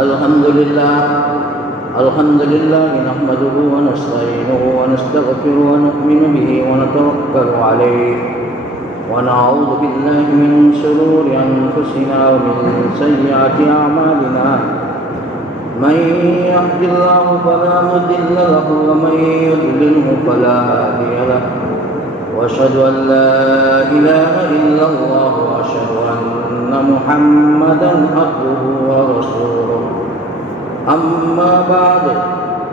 الحمد لله نحمده ونستعينه ونستغفره ونؤمن به ونتوكل عليه ونعوذ بالله من شرور أنفسنا ومن سيئات أعمالنا من يهد الله فلا مضل له ومن يضلله فلا هادي له وأشهد أن لا إله إلا الله وأشهد أن محمدا عبده ورسوله أما بعد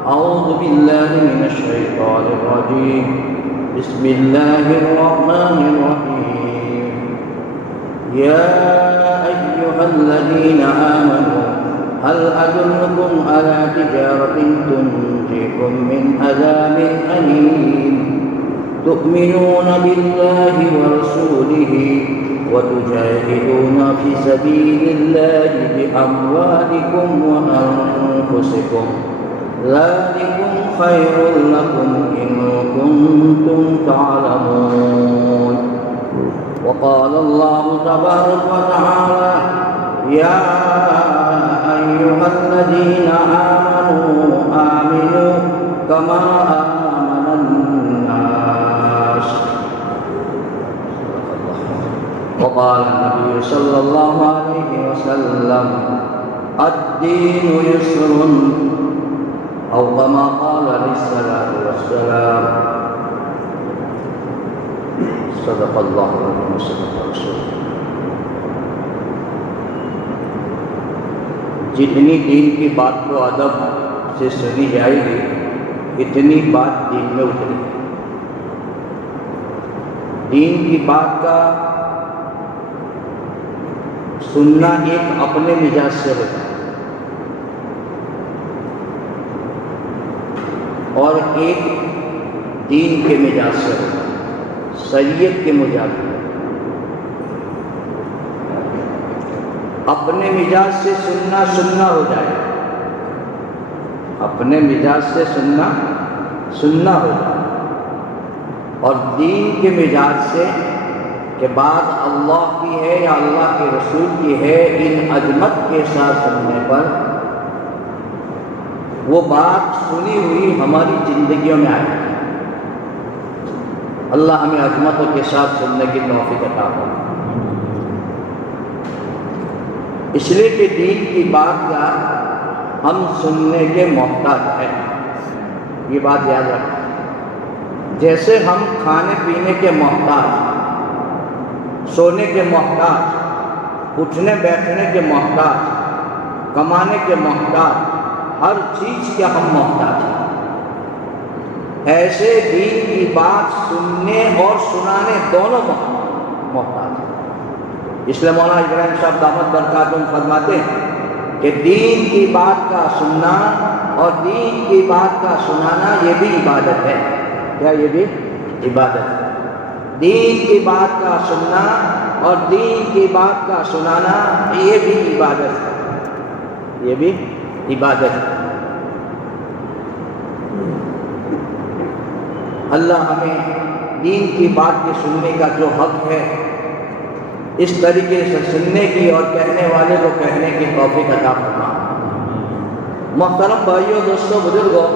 أعوذ بالله من الشيطان الرجيم بسم الله الرحمن الرحيم يا أيها الذين آمنوا هل أدلكم على تجارة تنجيكم من عذاب أليم تؤمنون بالله ورسوله وتجاهدون في سبيل الله بأموالكم وأنفسكم ذلكم خير لكم إن كنتم تعلمون وقال الله تبارك وتعالى يا أيها الذين آمنوا كما آمن الناس وقال النبي صلى الله عليه وسلم الدين يسر أو كما قال عليه الصلاة والسلام صدق الله وصدق رسوله. جتنی دین کی بات کو ادب سے سنی جائے گی اتنی بات دین میں اترے گی. دین کی بات کا سننا ایک اپنے مزاج سے ہوتا ہے اور ایک دین کے مزاج سے ہوتا ہے, شریعت کے مزاج سے. اپنے مزاج سے سننا ہو جائے, اپنے مزاج سے سننا ہو جائے, اور دین کے مزاج سے کہ بات اللہ کی ہے یا اللہ کے رسول کی ہے, ان عظمت کے ساتھ سننے پر وہ بات سنی ہوئی ہماری زندگیوں میں آئے. اللہ ہمیں عظمتوں کے ساتھ سننے کی توفیق عطا فرمائے. اس لیے کہ دین کی بات کا ہم سننے کے محتاج ہیں, یہ بات یاد رکھیں. جیسے ہم کھانے پینے کے محتاج, سونے کے محتاج, اٹھنے بیٹھنے کے محتاج, کمانے کے محتاج, ہر چیز کے ہم محتاج ہیں, ایسے دین کی بات سننے اور سنانے دونوں محتاج ہیں. اس لیے مولانا ابراہیم صاحب دامت برکاتہم فرماتے ہیں کہ دین کی بات کا سننا اور دین کی بات کا سنانا یہ بھی عبادت ہے. کیا یہ بھی عبادت ہے؟ دین کی بات کا سننا اور دین کی بات کا سنانا یہ بھی عبادت ہے, یہ بھی عبادت ہے. اللہ ہمیں دین کی بات کے سننے کا جو حق ہے اس طریقے سے سننے کی اور کہنے والے کو کہنے کی توفیق عطا فرمائے. محترم بھائیوں, دوستوں, بزرگوں,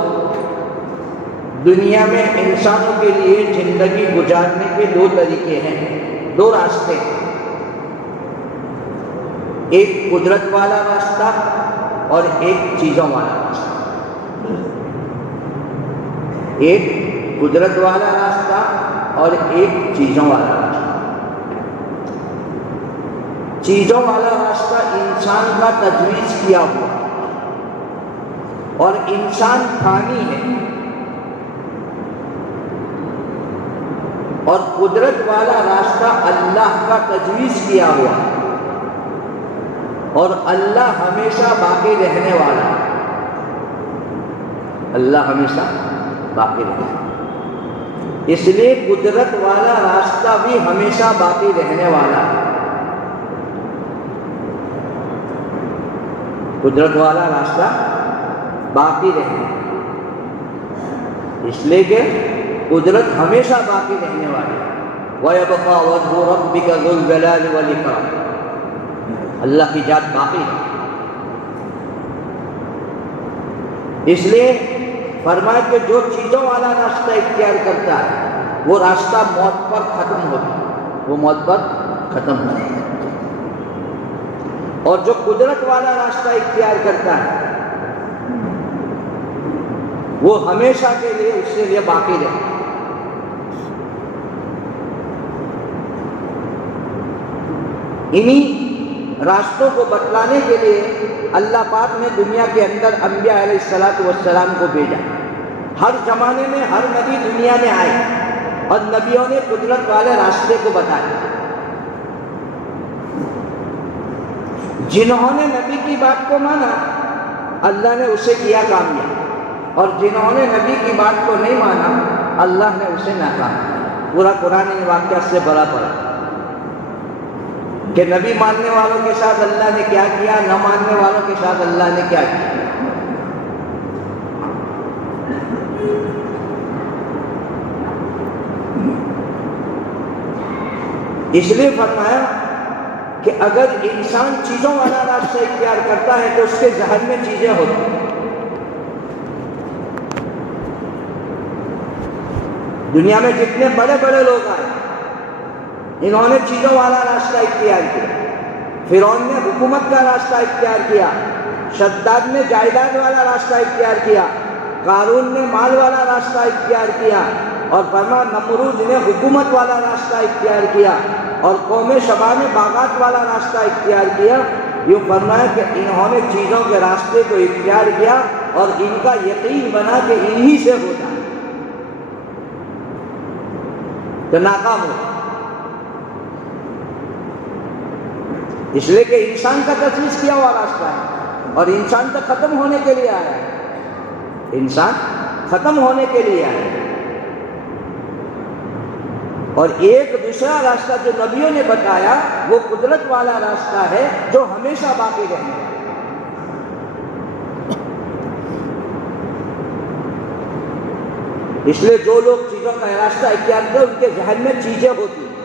دنیا میں انسانوں کے لیے زندگی گزارنے کے دو طریقے ہیں, دو راستے ہیں. ایک قدرت والا راستہ اور ایک چیزوں والا راستہ. ایک قدرت والا راستہ اور ایک چیزوں والا راستہ. چیزوں والا راستہ انسان کا تجویز کیا ہوا اور انسان فانی ہے, اور قدرت والا راستہ اللہ کا تجویز کیا ہوا اور اللہ ہمیشہ باقی رہنے والا ہے. اللہ ہمیشہ باقی رہنے والا, اس لیے قدرت والا راستہ بھی ہمیشہ باقی رہنے والا ہے. قدرت والا راستہ باقی رہنے, اس لیے کہ قدرت ہمیشہ باقی رہنے والی ہے. وَيَبْقَى وَجْهُ رَبِّكَ ذُو الْجَلَالِ وَالْإِكْرَامِ, اللہ کی ذات باقی ہے. اس لیے فرمایا کہ جو چیزوں والا راستہ اختیار کرتا ہے وہ راستہ موت پر ختم ہوتا ہے، وہ موت پر ختم ہوتا ہے، اور جو قدرت والا راستہ اختیار کرتا ہے وہ ہمیشہ کے لیے اس کے لیے باقی رہتا ہے۔ انہی راستوں کو بتلانے کے لیے اللہ پاک نے دنیا کے اندر انبیاء علیہ السلام کو بھیجا۔ ہر زمانے میں ہر نبی دنیا میں آئے اور نبیوں نے قدرت والے راستے کو بتایا۔ جنہوں نے نبی کی بات کو مانا اللہ نے اسے کیا کامیاب، اور جنہوں نے نبی کی بات کو نہیں مانا اللہ نے اسے ناکام کیا۔ پورا قرآن ان واقعات سے بھرا پڑا کہ نبی ماننے والوں کے ساتھ اللہ نے کیا کیا، نہ ماننے والوں کے ساتھ اللہ نے کیا کیا۔ اس لیے فرمایا کہ اگر انسان چیزوں والا راستہ اختیار کرتا ہے تو اس کے ذہن میں چیزیں ہوتی ہیں۔ دنیا میں جتنے بڑے بڑے لوگ آئے انہوں نے چیزوں والا راستہ اختیار کیا۔ فرعون نے حکومت کا راستہ اختیار کیا، شداد نے جائیداد والا راستہ اختیار کیا، قارون نے مال والا راستہ اختیار کیا، اور فرما نمرود نے حکومت والا راستہ اختیار کیا، اور قوم شبا نے باغات والا راستہ اختیار کیا۔ یہ فرمایا کہ انہوں نے چیزوں کے راستے کو اختیار کیا اور ان کا یقین بنا کہ انہی سے ہوتا ہے تو ناکام ہو۔ اس لیے کہ انسان کا تجویز کیا ہوا راستہ ہے اور انسان تو ختم ہونے کے لیے آیا ہے، انسان ختم ہونے کے لیے آیا ہے، اور ایک دوسرا راستہ جو نبیوں نے بتایا وہ قدرت والا راستہ ہے جو ہمیشہ باقی رہنے والا۔ اس لیے جو لوگ چیزوں کا راستہ اختیار کرتے ان کے ذہن میں چیزیں ہوتی ہیں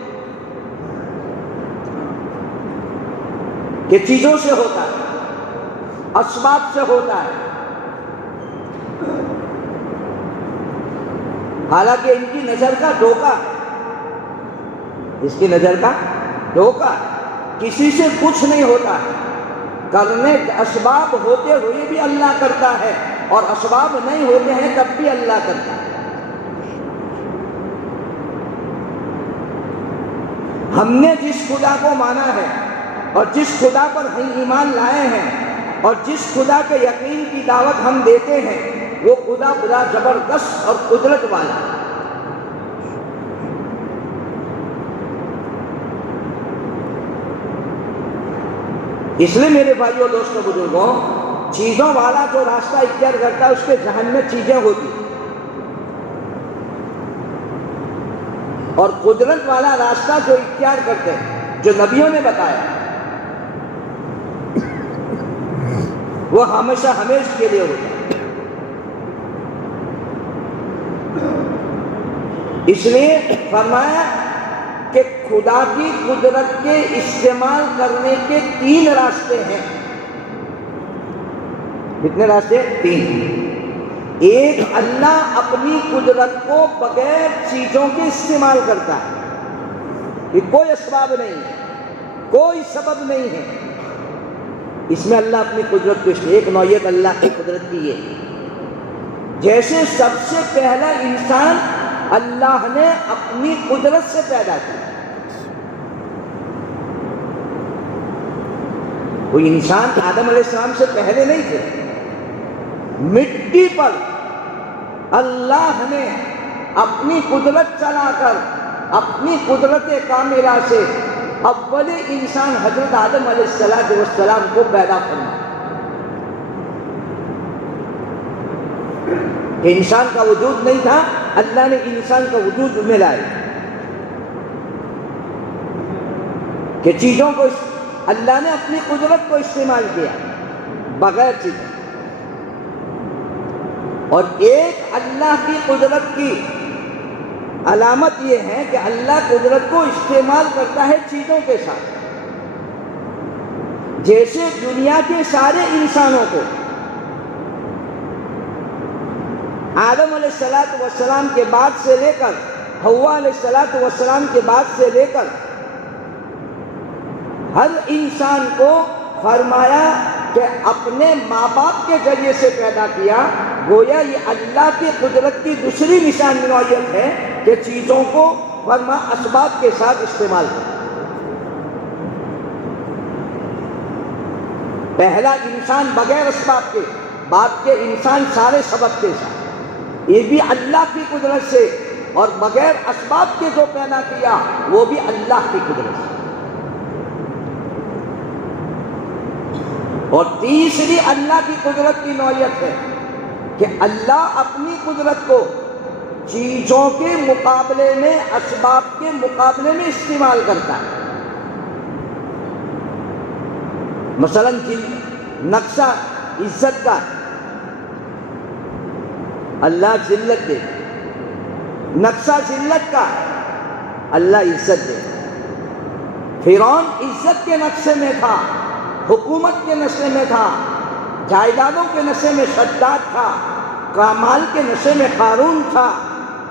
کہ چیزوں سے ہوتا ہے، اسباب سے ہوتا ہے، حالانکہ ان کی نظر کا دھوکہ ہے، اس کی نظر کا دھوکہ ہے، کسی سے کچھ نہیں ہوتا ہے، کرنے اسباب ہوتے ہوئے بھی اللہ کرتا ہے اور اسباب نہیں ہوتے ہیں تب بھی اللہ کرتا ہے۔ ہم نے جس خدا کو مانا ہے اور جس خدا پر ہم ایمان لائے ہیں اور جس خدا کے یقین کی دعوت ہم دیتے ہیں وہ خدا بڑا زبردست اور قدرت والا ہے۔ اس لیے میرے بھائیوں دوستوں بزرگوں، چیزوں والا جو راستہ اختیار کرتا ہے اس کے ذہن میں چیزیں ہوتی ہیں، اور قدرت والا راستہ جو اختیار کرتے ہیں جو نبیوں نے بتایا وہ ہمیشہ ہمیشہ کے لیے ہوتا ہے۔ اس لیے فرمایا کہ خدا کی قدرت کے استعمال کرنے کے 3 راستے ہیں۔ کتنے راستے؟ 3۔ ایک، اللہ اپنی قدرت کو بغیر چیزوں کے استعمال کرتا ہے، یہ کوئی اسباب نہیں ہے، کوئی سبب نہیں ہے، اس میں اللہ اپنی قدرت کو ایک نوعیت اللہ کی قدرت کی ہے۔ جیسے سب سے پہلا انسان اللہ نے اپنی قدرت سے پیدا کیا، وہ انسان آدم علیہ السلام سے پہلے نہیں تھے، مٹی پر اللہ نے اپنی قدرت چلا کر اپنی قدرت کاملہ سے اول انسان حضرت آدم علیہ السلام کو پیدا فرمایا۔ انسان کا وجود نہیں تھا، اللہ نے انسان کا وجود میں لایا کہ چیزوں کو اللہ نے اپنی قدرت کو استعمال کیا بغیر چیزوں، اور ایک اللہ کی قدرت کی علامت یہ ہے کہ اللہ قدرت کو استعمال کرتا ہے چیزوں کے ساتھ۔ جیسے دنیا کے سارے انسانوں کو آدم علیہ السلام کے بعد سے لے کر حوا علیہ السلام کے بعد سے لے کر ہر انسان کو فرمایا کہ اپنے ماں باپ کے ذریعے سے پیدا کیا. گویا یہ اللہ کی قدرت کی دوسری نشانیت ہے کہ چیزوں کو فرما اسباب کے ساتھ استعمال کریں. پہلا انسان بغیر اسباب کے، بعد کے انسان سارے سبب کے ساتھ. یہ بھی اللہ کی قدرت سے، اور بغیر اسباب کے جو پیدا کیا وہ بھی اللہ کی قدرت سے. اور تیسری اللہ کی قدرت کی نوعیت ہے کہ اللہ اپنی قدرت کو چیزوں کے مقابلے میں، اسباب کے مقابلے میں استعمال کرتا ہے. مثلا نقشہ عزت کا، اللہ ذلت دے. نقشہ ذلت کا، اللہ عزت دے. فرعون عزت کے نقشے میں تھا، حکومت کے نشے میں تھا، جائیدادوں کے نشے میں شداد تھا، کمال کے نشے میں قارون تھا.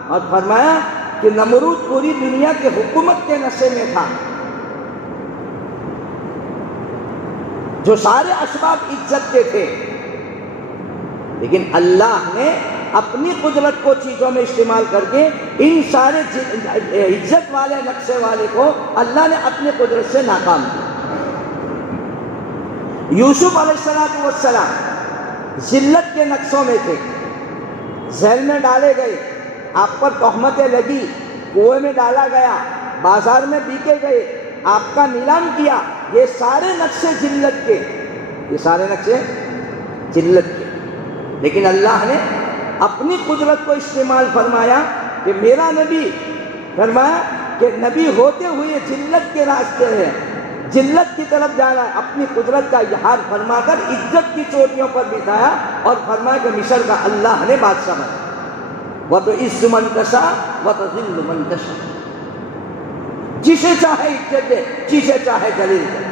اور فرمایا کہ نمرود پوری دنیا کے حکومت کے نشے میں تھا. جو سارے اسباب عزت کے تھے، لیکن اللہ نے اپنی قدرت کو چیزوں میں استعمال کر کے ان سارے عزت والے نقشے والے کو اللہ نے اپنی قدرت سے ناکام کیا. یوسف علیہ السلام ذلت کے نقشوں میں تھے، جیل میں ڈالے گئے، آپ پر تہمتیں لگی، کنویں میں ڈالا گیا، بازار میں بیکے گئے، آپ کا نیلام کیا. یہ سارے نقشے ذلت کے، یہ سارے نقشے ذلت کے. لیکن اللہ نے اپنی قدرت کو استعمال فرمایا کہ میرا نبی، فرمایا کہ نبی ہوتے ہوئے ذلت کے راستے ہے، ذلت کی طرف جانا ہے. اپنی قدرت کا اظہار فرما کر عزت کی چوٹیوں پر بٹھایا اور فرمایا کہ مصر کا اللہ نے بادشاہ بنا. وَتُعِزُّ مَن تَشَاءُ وَتُذِلُّ مَن تَشَاءُ. جسے چاہے عزت دے، جسے چاہے ذلیل دے.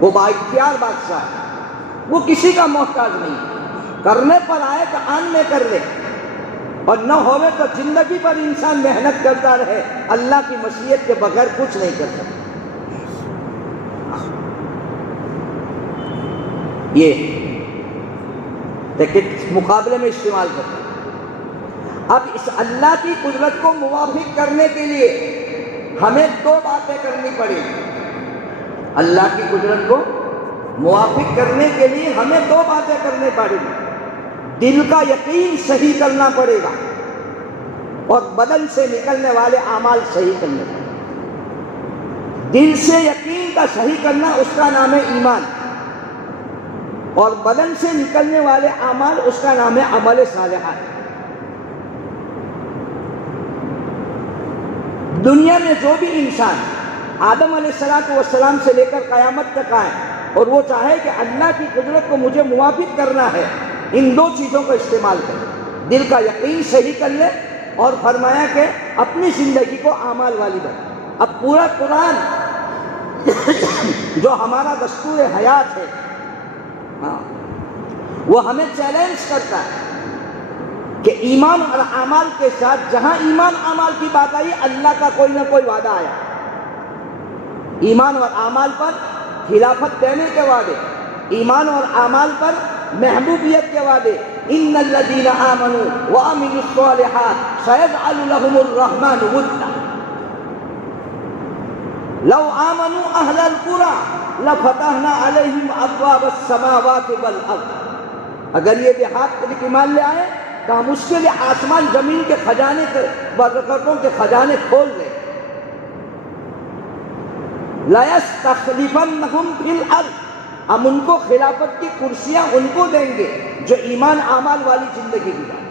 وہ بااختیار بادشاہ ہے، وہ کسی کا محتاج نہیں. کرنے پر آئے تو آن میں کر لے، اور نہ ہوئے تو زندگی پر انسان محنت کرتا رہے. اللہ کی مشیت کے بغیر کچھ نہیں کر سکتا. یہ مقابلے میں استعمال کرتا. اب اس اللہ کی قدرت کو موافق کرنے کے لیے ہمیں دو باتیں کرنی پڑیں. اللہ کی قدرت کو موافق کرنے کے لیے ہمیں دو باتیں کرنی پڑیں. دل کا یقین صحیح کرنا پڑے گا، اور بدن سے نکلنے والے اعمال صحیح کرنے پڑیں. دل سے یقین کا صحیح کرنا اس کا نام ہے ایمان، اور بدن سے نکلنے والے اعمال اس کا نام ہے عمل صالحہ. دنیا میں جو بھی انسان آدم علیہ السلام سے لے کر قیامت تک آئے اور وہ چاہے کہ اللہ کی قدرت کو مجھے موافق کرنا ہے، ان دو چیزوں کو استعمال کرے. دل کا یقین صحیح کر لے، اور فرمایا کہ اپنی زندگی کو اعمال والی بنائے. اب پورا قرآن جو ہمارا دستور حیات ہے، وہ ہمیں چیلنج کرتا ہے کہ ایمان اور اعمال کے ساتھ، جہاں ایمان اعمال کی بات آئی، اللہ کا کوئی نہ کوئی وعدہ آیا. ایمان اور اعمال پر خلافت دینے کے وعدے، ایمان اور اعمال پر محبوبیت کے وعدے. ان الذین آمنوا وعملوا الصالحات سیجعل لهم الرحمن ودا لو آمنوا اہل القری لفتحنا علیہم ابواب السماوات والارض. اگر یہ دیہات ایمان لے آئے تو ہم اس کے لیے آسمان زمین کے خزانے، برکتوں کے خزانے کھول دیں. لَيَسْتَخْلِفَنَّهُمْ فِي الْأَرْضِ. ہم ان کو خلافت کی کرسیاں ان کو دیں گے جو ایمان اعمال والی زندگی گزارے.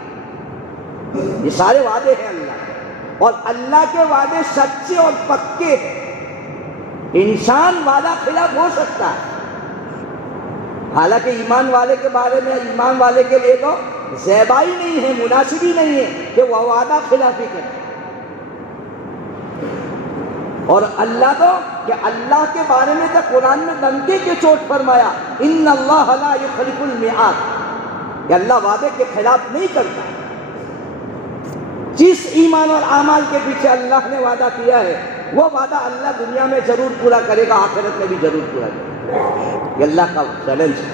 یہ سارے وعدے ہیں اللہ، اور اللہ کے وعدے سچے اور پکے ہیں. انسان وعدہ خلاف ہو سکتا ہے، حالانکہ ایمان والے کے بارے میں، ایمان والے کے لیے تو زیبائی نہیں ہے، مناسب ہی نہیں ہے کہ وہ وعدہ خلافی کرے. اور اللہ تو کہ اللہ کے بارے میں تو قرآن میں ڈنکے کے چوٹ فرمایا، ان اللہ لا یخلف المیعاد، کہ اللہ وعدے کے خلاف نہیں کرتا. جس ایمان اور اعمال کے پیچھے اللہ نے وعدہ کیا ہے وہ وعدہ اللہ دنیا میں ضرور پورا کرے گا، آخرت میں بھی ضرور پورا کرے گا. یہ اللہ کا چیلنج ہے.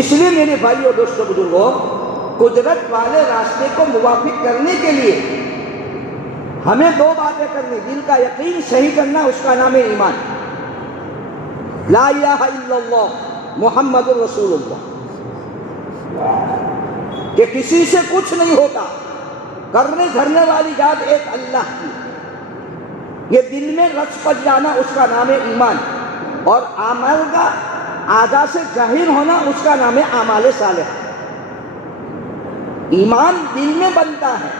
اس لیے میرے بھائیو اور دوستو بزرگوں، قدرت والے راستے کو موافق کرنے کے لیے ہمیں دو باتیں کرنی. دل کا یقین صحیح کرنا، اس کا نام ہے ایمان. لا الہ الا اللہ محمد الرسول اللہ، کہ کسی سے کچھ نہیں ہوتا، کرنے دھرنے والی ذات ایک اللہ کی. یہ دل میں رچ پچ جانا، اس کا نام ہے ایمان. اور عمل کا اعضاء سے ظاہر ہونا، اس کا نام ہے اعمال صالحہ. ایمان دل میں بنتا ہے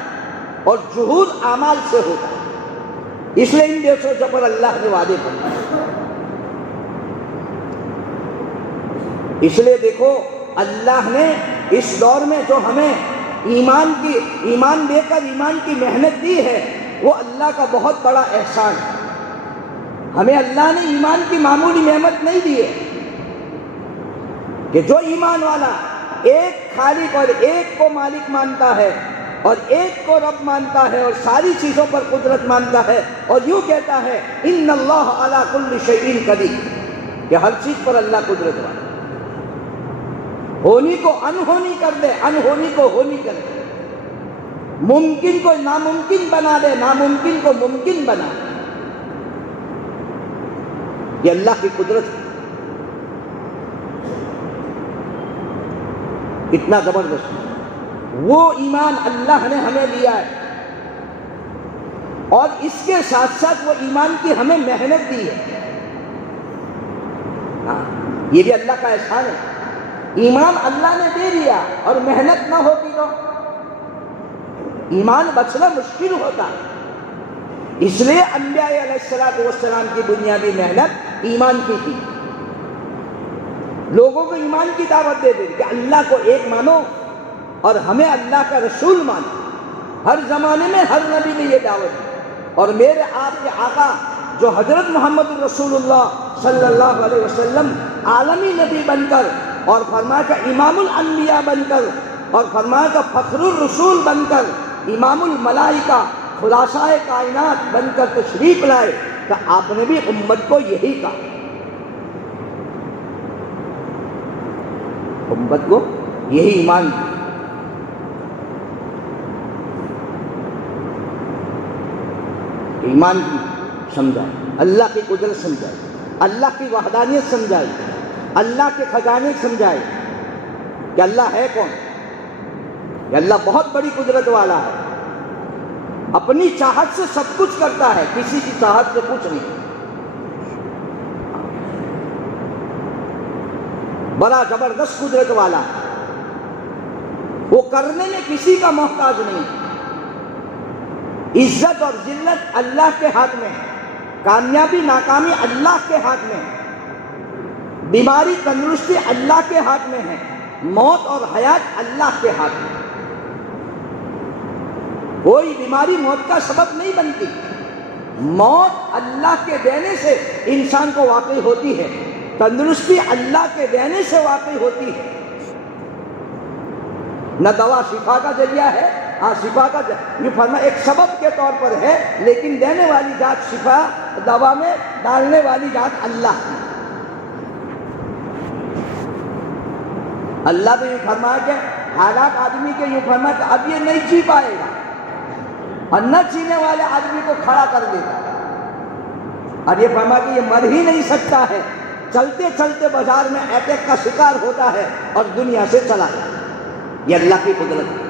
اور ظہور اعمال سے ہوتا ہے. اس لیے ان دیشوں پر اللہ نے وعدے فرمائے. اس لیے دیکھو اللہ نے اس دور میں جو ہمیں ایمان دے کر ایمان کی محنت دی ہے، وہ اللہ کا بہت بڑا احسان ہے. ہمیں اللہ نے ایمان کی معمولی نعمت نہیں دی ہے، کہ جو ایمان والا ایک خالق اور ایک کو مالک مانتا ہے اور ایک کو رب مانتا ہے اور ساری چیزوں پر قدرت مانتا ہے اور یوں کہتا ہے ان اللہ علی کل شیء قدیر، کہ ہر چیز پر اللہ قدرت والا، ہونی کو انہونی کر دے، انہونی کو ہونی کر دے، ممکن کو ناممکن بنا دے، ناممکن کو ممکن بنا دے. یہ اللہ کی قدرت ہے. اتنا زبردست وہ ایمان اللہ نے ہمیں دیا ہے، اور اس کے ساتھ ساتھ وہ ایمان کی ہمیں محنت دی ہے. یہ بھی اللہ کا احسان ہے. ایمان اللہ نے دے دیا اور محنت نہ ہوتی تو ایمان بچنا مشکل ہوتا. اس لیے انبیاء علیہ السلام کی بنیادی محنت ایمان کی تھی. لوگوں کو ایمان کی دعوت دے دے کہ اللہ کو ایک مانو اور ہمیں اللہ کا رسول مانو. ہر زمانے میں ہر نبی نے یہ دعوت دی. اور میرے آپ کے آقا جو حضرت محمد رسول اللہ صلی اللہ علیہ وسلم عالمی نبی بن کر اور فرمایا کہ امام الانبیاء بن کر اور فرمایا کہ فخر الرسول بن کر امام الملائکہ خلاصہ کائنات بن کر تشریف لائے، کہ آپ نے بھی امت کو یہی کہا، امت کو یہی ایمان دی. ایمان کی سمجھائے، اللہ کی قدرت سمجھائے، اللہ کی وحدانیت سمجھائے، اللہ کے خزانے سمجھائے کہ اللہ ہے کون. کہ اللہ بہت بڑی قدرت والا ہے، اپنی چاہت سے سب کچھ کرتا ہے، کسی کی چاہت سے کچھ نہیں. بڑا زبردست قدرت والا ہے، وہ کرنے میں کسی کا محتاج نہیں. عزت اور ذلت اللہ کے ہاتھ میں ہے، کامیابی ناکامی اللہ کے ہاتھ میں ہے، بیماری تندرستی اللہ کے ہاتھ میں ہے، موت اور حیات اللہ کے ہاتھ میں ہے. کوئی بیماری موت کا سبب نہیں بنتی. موت اللہ کے دینے سے انسان کو واقع ہوتی ہے، تندرستی اللہ کے دینے سے واقع ہوتی ہے. نہ دوا شفا کا ذریعہ ہے، ہاں شفا کا یہ فرمایا ایک سبب کے طور پر ہے، لیکن دینے والی ذات شفا، دوا میں ڈالنے والی ذات اللہ کی. اللہ تو یہ فرمایا کہ حالات آدمی کے یہ فرمایا کہ اب یہ نہیں جی پائے گا، اور نہ جینے والے آدمی کو کھڑا کر دے گا. اور یہ فرمایا کہ یہ مر ہی نہیں سکتا ہے، چلتے چلتے بازار میں اٹیک کا شکار ہوتا ہے اور دنیا سے چلا جاتا ہے. یہ اللہ کی قدرت ہے.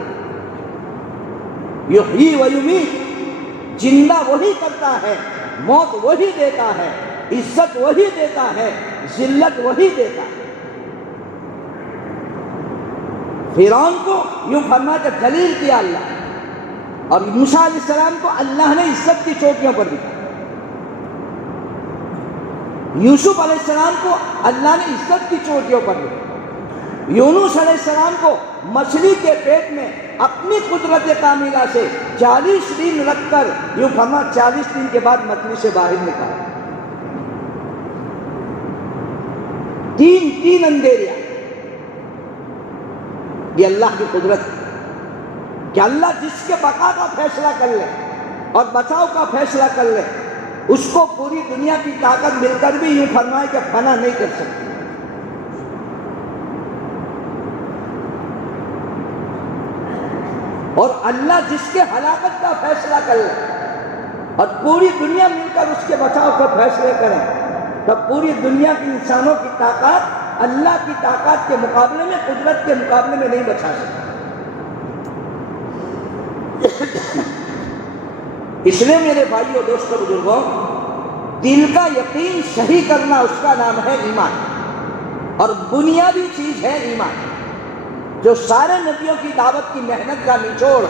یحیی و یمیت، زندہ وہی کرتا ہے، موت وہی دیتا ہے، عزت وہی دیتا ہے، ذلت وہی دیتا ہے. فرعون کو یوں فرما کہ ذلیل کیا اللہ، اور موسیٰ علیہ السلام کو اللہ نے عزت کی چوٹیوں پر دکھایا. یوسف علیہ السلام کو اللہ نے عزت کی چوٹیوں پر دکھایا. یونس علیہ السلام کو مچھلی کے پیٹ میں اپنی قدرت کاملہ سے 40 دن رکھ کر یوں فرما 40 دن کے بعد مچھلی سے باہر نکالا. تین اندھیریاں. یہ اللہ کی قدرت ہے کہ اللہ جس کے بقا کا فیصلہ کر لے اور بچاؤ کا فیصلہ کر لے، اس کو پوری دنیا کی طاقت مل کر بھی یوں فرمائے کہ فنا نہیں کر سکتی۔ اور اللہ جس کے ہلاکت کا فیصلہ کر لے اور پوری دنیا مل کر اس کے بچاؤ کا فیصلے کرے، تب پوری دنیا کی انسانوں کی طاقت اللہ کی طاقت کے مقابلے میں، قدرت کے مقابلے میں نہیں بچا سکتی۔ اس لیے میرے بھائیوں، دوستوں، بزرگوں، دل کا یقین صحیح کرنا، اس کا نام ہے ایمان، اور بنیادی چیز ہے ایمان، جو سارے نبیوں کی دعوت کی محنت کا نچوڑ،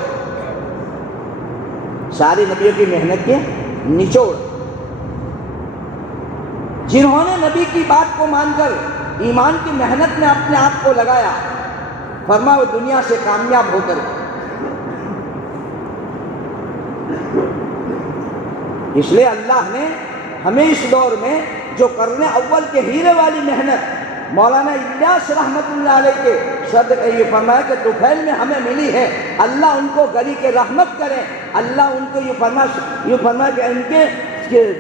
سارے نبیوں کی محنت کے نچوڑ، جنہوں نے نبی کی بات کو مان کر ایمان کی محنت میں اپنے آپ کو لگایا، فرمایا وہ دنیا سے کامیاب ہو کر۔ اس لیے اللہ نے ہمیں اس دور میں جو کرنے اول کے ہیرے والی محنت مولانا الیاس رحمت اللہ علیہ کے صدقے یہ فرمایا کہ طفیل میں ہمیں ملی ہے، اللہ ان کو گری کے رحمت کرے، اللہ ان کو یہ فرمایا کہ ان کے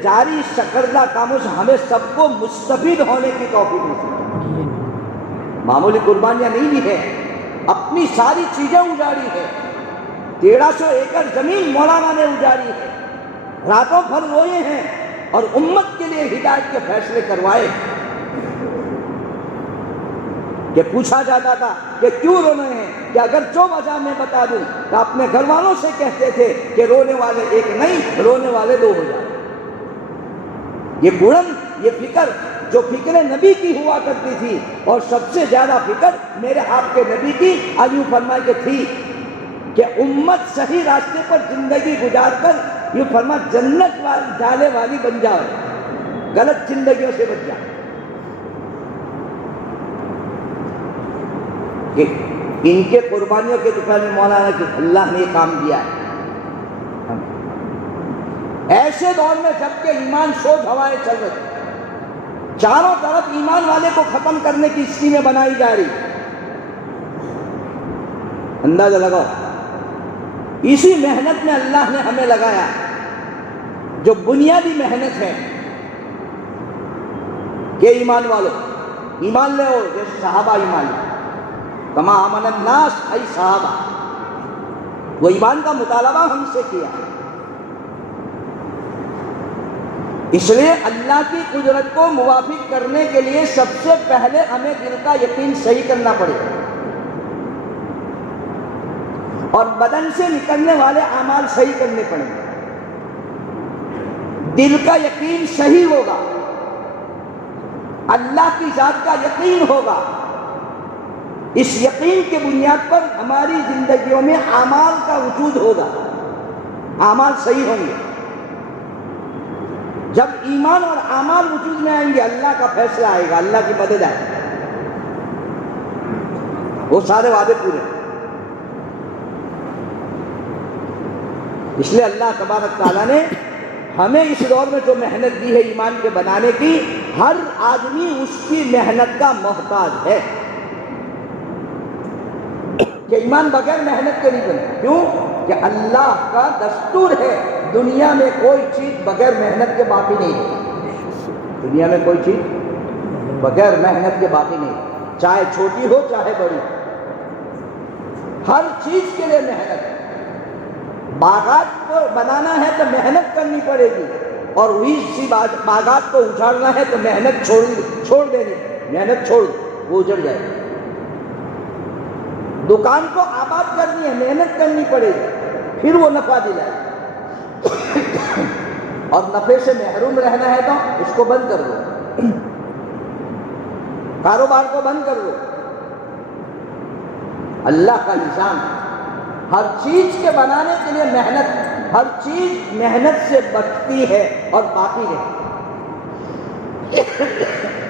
جاری سکردہ کاموں سے ہمیں سب کو مستفید ہونے کی توفیق ملی۔ معمولی قربانیاں نہیں لی ہے، اپنی ساری چیزیں اجاڑی ہے، 1300 ایکڑ زمین مولانا نے اجاڑی ہے، راتوں بھر روئے ہیں اور امت کے لیے ہدایت کے فیصلے کروائے۔ کہ پوچھا جاتا تھا کہ کیوں رو رہے ہیں، کہ اگر جو وجہ میں بتا دوں تو اپنے گھر والوں سے کہتے تھے کہ رونے والے ایک نہیں، رونے والے دو ہو جائیں۔ یہ گڑن، یہ فکر جو فکر نبی کی ہوا کرتی تھی، اور سب سے زیادہ فکر میرے آپ کے نبی کی یوں فرمائے کہ تھی کہ امت صحیح راستے پر زندگی گزار کر یوں فرما جنت جانے والی بن جائے، غلط زندگیوں سے بچ جائے۔ کہ ان کے قربانیوں کے دفاع میں مولانا کہ اللہ نے یہ کام دیا ہے ایسے دور میں جب کہ ایمان سوز ہوائیں چل رہی، چاروں طرف ایمان والے کو ختم کرنے کی اسکیمیں بنائی جا رہی، اندازہ لگاؤ، اسی محنت میں اللہ نے ہمیں لگایا جو بنیادی محنت ہے کہ ایمان والو ایمان لے ہو، جیسے صحابہ ایمان لے، کما آمن الناس ای صحابہ، وہ ایمان کا مطالبہ ہم سے کیا۔ اس لیے اللہ کی قدرت کو موافق کرنے کے لیے سب سے پہلے ہمیں دل کا یقین صحیح کرنا پڑے گا، اور بدن سے نکلنے والے اعمال صحیح کرنے پڑیں گے۔ دل کا یقین صحیح ہوگا، اللہ کی ذات کا یقین ہوگا، اس یقین کے بنیاد پر ہماری زندگیوں میں اعمال کا وجود ہوگا، اعمال صحیح ہوں گے۔ جب ایمان اور اعمال وجود میں آئیں گے، اللہ کا فیصلہ آئے گا، اللہ کی مدد آئے گی، وہ سارے وعدے پورے۔ اس لیے اللہ تبارک تعالیٰ نے ہمیں اس دور میں جو محنت دی ہے ایمان کے بنانے کی، ہر آدمی اس کی محنت کا محتاج ہے کہ ایمان بغیر محنت کے نہیں بنتا۔ کیوں؟ کہ اللہ کا دستور ہے دنیا میں کوئی چیز بغیر محنت کے باقی نہیں ہے، دنیا میں کوئی چیز بغیر محنت کے باقی نہیں، چاہے چھوٹی ہو چاہے بڑی، ہر چیز کے لیے محنت۔ باغات کو بنانا ہے تو محنت کرنی پڑے گی، اور وہی سی باغات کو اجاڑنا ہے تو محنت چھوڑ دینی، محنت چھوڑ وہ اجڑ جائے گی۔ دکان کو آباد کرنی ہے، محنت کرنی پڑے گی، پھر وہ نفع دلائے، اور نفع سے محروم رہنا ہے تو اس کو بند کر دو، کاروبار کو بند کر دو۔ اللہ کا نظام ہر چیز کے بنانے کے لیے محنت، ہر چیز محنت سے بچتی ہے اور باقی رہتی۔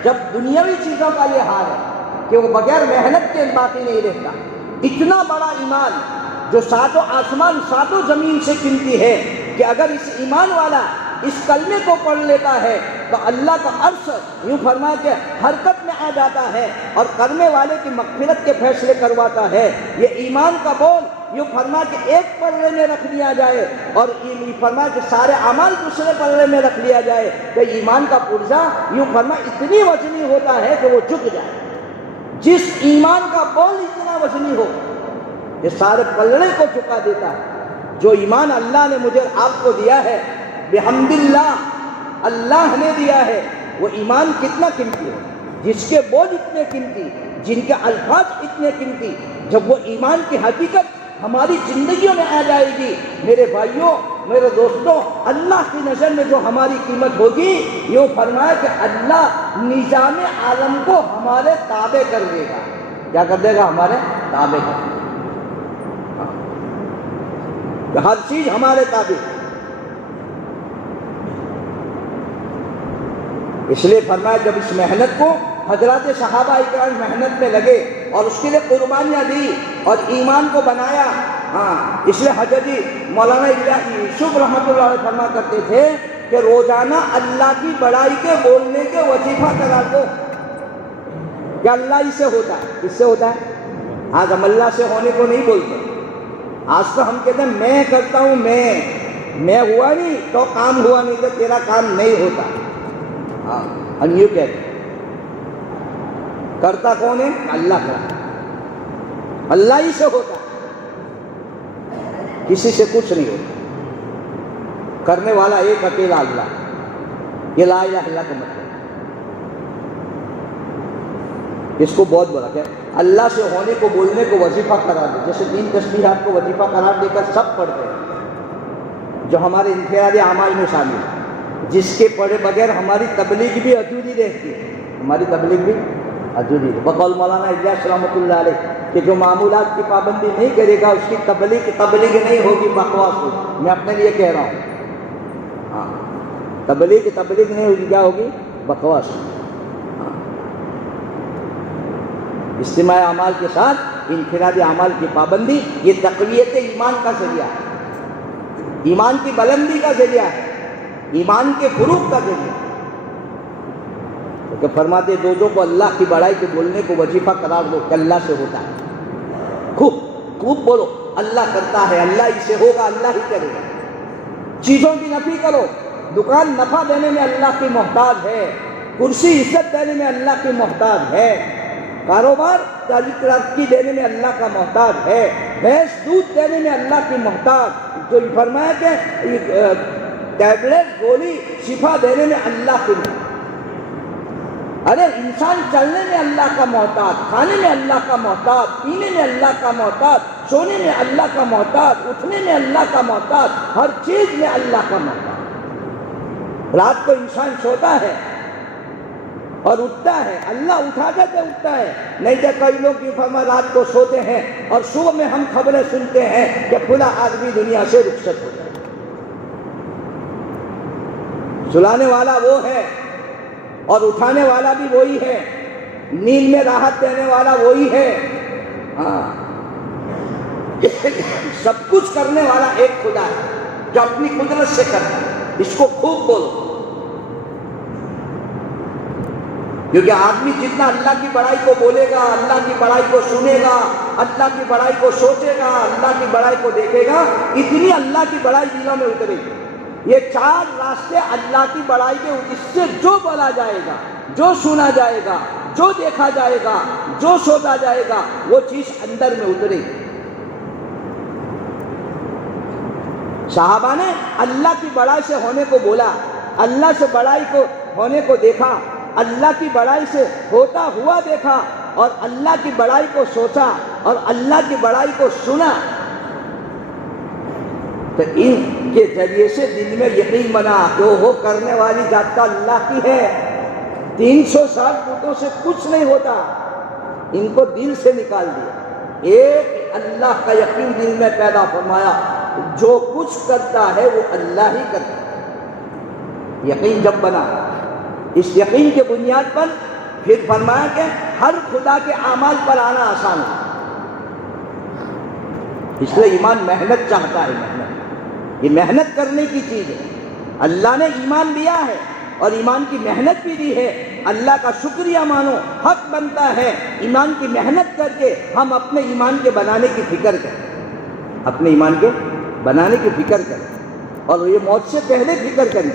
جب دنیاوی چیزوں کا یہ حال ہے کہ وہ بغیر محنت کے باقی نہیں رہتا، اتنا بڑا ایمان جو ساتوں آسمان ساتوں زمین سے قیمتی ہے، کہ اگر اس ایمان والا اس کلمے کو پڑھ لیتا ہے تو اللہ کا عرش یوں فرمایا کہ حرکت میں آ جاتا ہے اور کرنے والے کی مغفرت کے فیصلے کرواتا ہے۔ یہ ایمان کا بول یوں فرما کہ ایک پلڑے میں رکھ دیا جائے اور یہ فرما کہ سارے اعمال دوسرے پلڑے میں رکھ لیا جائے، تو ایمان کا پرزہ یوں فرما اتنی وزنی ہوتا ہے کہ وہ جھک جائے۔ جس ایمان کا بول اتنا وزنی ہو یہ سارے پلڑے کو جھکا دیتا ہے۔ جو ایمان اللہ نے مجھے آپ کو دیا ہے، بحمد اللہ اللہ نے دیا ہے، وہ ایمان کتنا قیمتی ہے، جس کے بول اتنے قیمتی، جن کے الفاظ اتنے قیمتی، جب وہ ایمان کی حقیقت ہماری زندگیوں میں آ جائے گی، میرے بھائیوں میرے دوستوں، اللہ کی نظر میں جو ہماری قیمت ہوگی، یوں فرمایا کہ اللہ نظام عالم کو ہمارے تابع کر دے گا۔ کیا کر دے گا؟ ہمارے تابع کر دے گا، ہر چیز ہمارے تابع۔ اس لیے فرمایا جب اس محنت کو حضرات صحابہ اکرام محنت میں لگے اور اس کے لیے قربانیاں دی اور ایمان کو بنایا، اس لیے حضرت مولانا یوسف رحمۃ اللہ علیہ فرما کرتے تھے کہ روزانہ اللہ کی بڑائی کے بولنے کے وظیفہ کرا دو، کہ اللہ اس سے ہوتا ہے، اس سے ہوتا ہے۔ آج ہم اللہ سے ہونے کو نہیں بولتے، آج تو ہم کہتے ہیں میں کرتا ہوں، میں ہوا نہیں تو کام ہوا نہیں، تو تیرا کام نہیں ہوتا، ہم یوں کہتے ہیں۔ کرتا کون ہے؟ اللہ کرتا، اللہ ہی سے ہوتا ہے، کسی سے کچھ نہیں ہوتا، کرنے والا ایک اکیلا اللہ۔ یہ لا الہ الا اللہ کا مطلب اس کو بہت بڑا کہ اللہ سے ہونے کو بولنے کو وظیفہ قرار دے، جیسے 3 تسبیحات کو وظیفہ قرار دے کر سب پڑھتے ہیں جو ہمارے انفرادی اعمال میں شامل ہے، جس کے پڑھے بغیر ہماری تبلیغ بھی ادھوری رہتی ہے، ہماری تبلیغ بھی ادھوری ہے۔ بقول مولانا الیاس رحمۃ اللہ علیہ کہ جو معمولات کی پابندی نہیں کرے گا اس کی تبلیغ نہیں ہوگی، بکواس ہوگی۔ میں اپنے لیے کہہ رہا ہوں، تبلیغ نہیں ہوگی، کیا ہوگی؟ بکواس ہوگی۔ اجتماعی اعمال کے ساتھ انفرادی اعمال کی پابندی یہ تقویت ایمان کا ذریعہ ہے، ایمان کی بلندی کا ذریعہ ہے، ایمان کے فروغ کا ذریعہ ہے۔ کہ فرماتے جو کو اللہ کی بڑائی کے بولنے کو وظیفہ قرار دو کہ اللہ سے ہوتا ہے، خوب بولو اللہ کرتا ہے، اللہ ہی سے ہوگا، اللہ ہی کرے گا۔ چیزوں کی نفی کرو، دکان نفع دینے میں اللہ کی محتاج ہے، کرسی عزت دینے میں اللہ کی محتاج ہے، کاروبار ترقی دینے میں اللہ کا محتاج ہے، بھینس دودھ دینے میں اللہ کی محتاج، جو فرمایا کہ ٹیبلٹ گولی شفا دینے میں اللہ کی محتاج۔ ارے انسان چلنے میں اللہ کا محتاج، کھانے میں اللہ کا محتاج، پینے میں اللہ کا محتاج، سونے میں اللہ کا محتاج، اٹھنے میں اللہ کا محتاج، ہر چیز میں اللہ کا محتاج۔ رات کو انسان سوتا ہے اور اٹھتا ہے، اللہ اٹھا کے اٹھتا ہے، نہیں تو کئی لوگ کی فرما رات کو سوتے ہیں اور صبح میں ہم خبریں سنتے ہیں کہ فلاں آدمی دنیا سے رخصت ہو جائے۔ سلانے والا وہ ہے اور اٹھانے والا بھی وہی ہے، نیند میں راحت دینے والا وہی ہے، سب کچھ کرنے والا ایک خدا ہے جو اپنی قدرت سے کرتا ہے۔ اس کو خوب بولو، کیونکہ آدمی جتنا اللہ کی بڑائی کو بولے گا، اللہ کی بڑائی کو سنے گا، اللہ کی بڑائی کو سوچے گا، اللہ کی بڑائی کو دیکھے گا، اتنی اللہ کی بڑائی دلوں میں اترے گی۔ یہ 4 راستے اللہ کی بڑائی کے، اس سے جو بولا جائے گا، جو سنا جائے گا، جو دیکھا جائے گا، جو سوچا جائے گا، وہ چیز اندر میں اترے گی۔ صحابہ نے اللہ کی بڑائی سے ہونے کو بولا، اللہ سے بڑائی کو ہونے کو دیکھا، اللہ کی بڑائی سے ہوتا ہوا دیکھا اور اللہ کی بڑائی کو سوچا اور اللہ کی بڑائی کو سنا، تو ان کے ذریعے سے دل میں یقین بنا کہ وہ کرنے والی ذات اللہ کی ہے، 360 فٹوں سے کچھ نہیں ہوتا، ان کو دل سے نکال دیا، ایک اللہ کا یقین دل میں پیدا فرمایا، جو کچھ کرتا ہے وہ اللہ ہی کرتا ہے۔ یقین جب بنا، اس یقین کے بنیاد پر پھر فرمایا کہ ہر خدا کے اعمال پر آنا آسان ہے۔ اس لیے ایمان محنت چاہتا ہے، محنت، یہ محنت کرنے کی چیز ہے۔ اللہ نے ایمان دیا ہے اور ایمان کی محنت بھی دی ہے. اللہ کا شکریہ مانو، حق بنتا ہے ایمان کی محنت کر کے ہم اپنے ایمان کے بنانے کی فکر کریں، اپنے ایمان کے بنانے کی فکر کریں، اور یہ موت سے پہلے فکر کریں.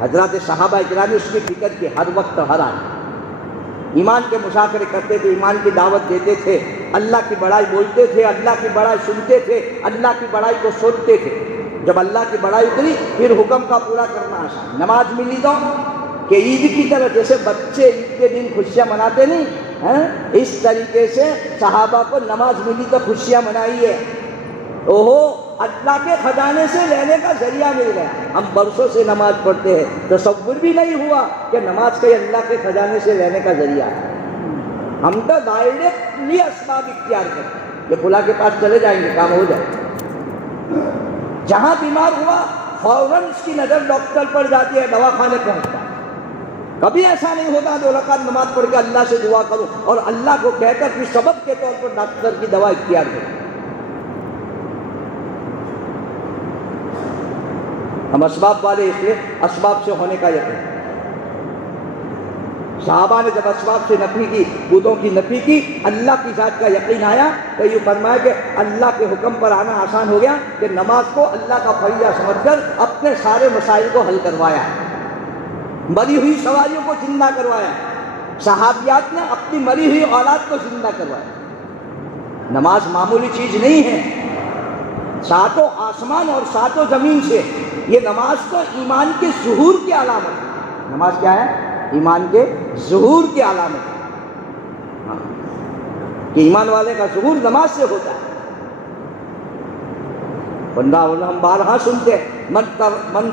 حضرات صحابہ کرام نے اس کی فکر کی ہر وقت ہر آن. ایمان کے مذاکرے کرتے تھے، ایمان کی دعوت دیتے تھے، اللہ کی بڑائی بولتے تھے، اللہ کی بڑائی سنتے تھے، اللہ کی بڑائی کو سوچتے تھے. جب اللہ کی بڑائی اتری پھر حکم کا پورا کرنا آسان. نماز ملی تو کہ عید کی طرح، جیسے بچے عید کے دن خوشیاں مناتے نہیں، اس طریقے سے صحابہ کو نماز ملی تو خوشیاں منائیے. اوہو، اللہ کے خزانے سے لینے کا ذریعہ مل گیا. ہم برسوں سے نماز پڑھتے ہیں، تصور بھی نہیں ہوا کہ نماز کے اللہ کے خزانے سے لینے کا ذریعہ ہے. ہم تو ڈائریکٹلی اسباب اختیار کرتے ہیں کہ فلاں کے پاس چلے جائیں گے، کام ہو جائے. جہاں بیمار ہوا فوراً اس کی نظر ڈاکٹر پر جاتی ہے، دواخانے پہنچتا ہے. کبھی ایسا نہیں ہوتا 2 رکعت نماز پڑھ کے اللہ سے دعا کرو اور اللہ کو کہہ کر پھر سبب کے طور پر ڈاکٹر کی دوا اختیار کرو. ہم اسباب والے، اس لیے اسباب سے ہونے کا یقین. صحابہ نے جب اسباب سے نفی کی، بتوں کی نفی کی، اللہ کی ذات کا یقین آیا تو یہ فرمایا کہ اللہ کے حکم پر آنا آسان ہو گیا کہ نماز کو اللہ کا فریضہ سمجھ کر اپنے سارے مسائل کو حل کروایا، مری ہوئی سواریوں کو زندہ کروایا. صحابیات نے اپنی مری ہوئی اولاد کو زندہ کروایا. نماز معمولی چیز نہیں ہے. 7 آسمان اور 7 زمین سے یہ نماز تو ایمان کے ظہور کی علامت ہے. نماز کیا ہے؟ ایمان کے ظہور کی علامت ہے. کہ ایمان والے کا ظہور نماز سے ہوتا ہے. بندہ ہم بارہا سنتے ہیں، من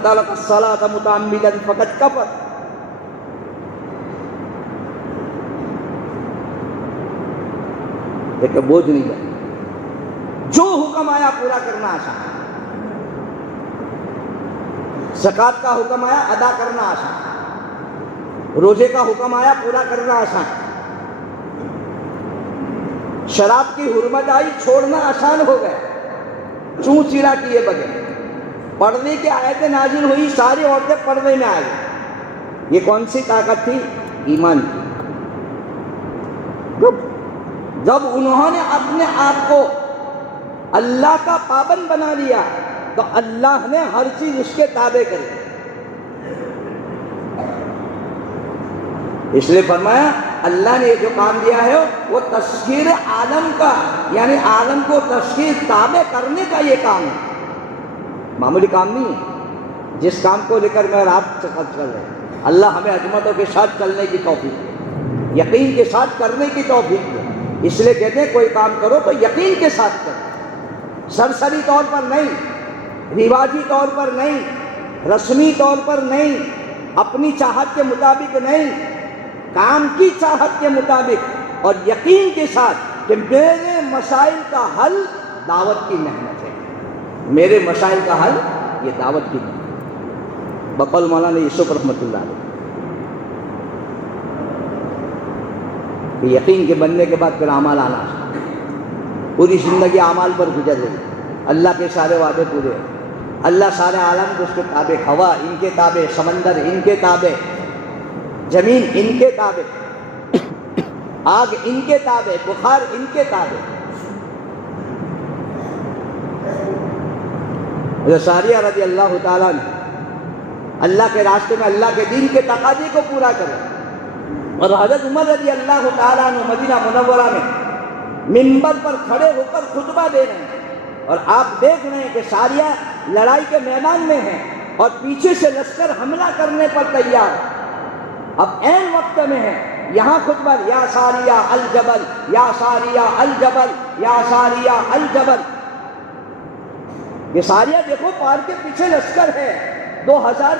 ترک الصلاۃ متعمدا فقد کفر. ایک بوجھ نہیں ہے. جو حکم آیا پورا کرنا آسان. زکوٰۃ کا حکم آیا ادا کرنا آسان. روزے کا حکم آیا پورا کرنا آسان. شراب کی حرمت آئی چھوڑنا آسان ہو گیا چوں چیرا کیے بغیر. پردے کی آیتیں نازل ہوئی، ساری عورتیں پردے میں آ گئی. یہ کون سی طاقت تھی؟ ایمان کی. جب انہوں نے اپنے آپ کو اللہ کا پابند بنا لیا تو اللہ نے ہر چیز اس کے تابع کر دی. اس لیے فرمایا اللہ نے جو کام دیا ہے وہ تسخیر عالم کا، یعنی عالم کو تسخیر تابع کرنے کا یہ کام ہے. معمولی کام نہیں ہے جس کام کو لے کر میں اور آپ چل رہے ہیں. اللہ ہمیں عظمتوں کے ساتھ چلنے کی توفیق دے، یقین کے ساتھ کرنے کی توفیق دے. اس لیے کہتے ہیں کوئی کام کرو تو یقین کے ساتھ کرو، سرسری طور پر نہیں، رواجی طور پر نہیں، رسمی طور پر نہیں، اپنی چاہت کے مطابق نہیں، کام کی چاہت کے مطابق اور یقین کے ساتھ کہ میرے مسائل کا حل دعوت کی محنت ہے. میرے مسائل کا حل یہ دعوت کی محنت. بقول مولانا یوسف رحمۃ اللہ علیہ. یقین کے بننے کے بعد پھر اعمال آنا. پوری زندگی اعمال پر گزر رہی. اللہ کے سارے وعدے پورے، اللہ سارے عالم کو اس کے تابع، ہوا ان کے تابع، سمندر ان کے تابع، زمین ان کے تابع، آگ ان کے تابع، بخار ان کے تابع. ساریہ رضی اللہ تعالیٰ نے اللہ کے راستے میں اللہ کے دین کے تقاضے کو پورا کرے، اور حضرت عمر رضی اللہ تعالیٰ عنہ مدینہ منورہ میں منبر پر کھڑے ہو کر خطبہ دے رہے ہیں، اور آپ دیکھ رہے ہیں کہ ساریہ لڑائی کے میدان میں ہیں اور پیچھے سے لشکر حملہ کرنے پر تیار. اب عین وقت میں ہے، یہاں خطبہ یا ساریہ الجبل یا ساریہ الجبل یا ساریہ الجبل. یہ ساریہ دیکھو پہاڑ کے پیچھے لشکر ہے، 2000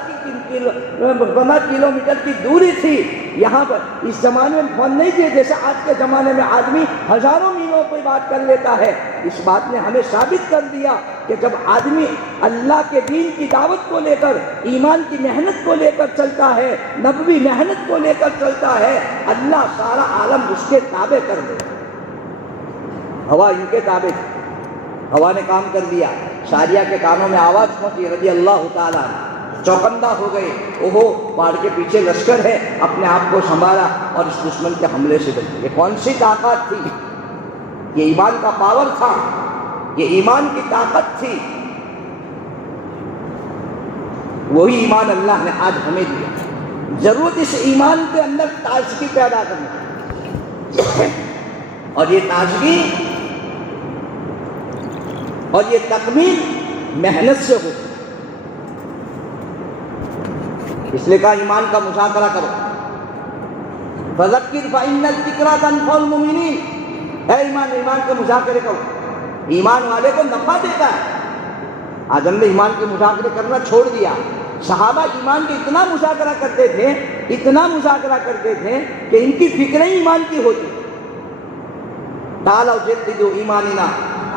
کلومیٹر کی دوری تھی. یہاں پر اس زمانے میں فون نہیں تھے جیسے آج کے زمانے میں آدمی ہزاروں میلوں پہ بات کر لیتا ہے. اس بات نے ہمیں ثابت کر دیا کہ جب آدمی اللہ کے دین کی دعوت کو لے کر، ایمان کی محنت کو لے کر چلتا ہے، نبوی محنت کو لے کر چلتا ہے، اللہ سارا عالم اس کے تابع کر دے. ہوا ان کے تابع تھی، ہوا نے کام کر دیا. ساریہ کے کانوں میں آواز پہنچی رضی اللہ تعالیٰ عنہ. چوکندہ ہو گئے، اوہو پہاڑ کے پیچھے لشکر ہے، اپنے آپ کو سنبھالا اور اس دشمن کے حملے سے بچ گئے۔ کون سی طاقت تھی؟ یہ ایمان کا پاور تھا، یہ ایمان کی طاقت تھی۔ وہی ایمان اللہ نے آج ہمیں دیا۔ ضرورت اس ایمان کے اندر تازگی پیدا کرنا، اور یہ تازگی اور یہ تکمیل محنت سے ہو۔ اس لیے کہا ایمان کا مذاکرہ کرو، فذکر فإن الذکریٰ تنفع المؤمنین۔ اے ایمان کے مذاکرے کرو، ایمان والے کو نفع دیتا ہے۔ آج ہم نے ایمان کے مذاکرے کرنا چھوڑ دیا۔ صحابہ ایمان کے اتنا مذاکرہ کرتے تھے، اتنا مذاکرہ کرتے تھے کہ ان کی فکریں ایمان کی ہوتی۔ تعالوا جددوا ایماننا،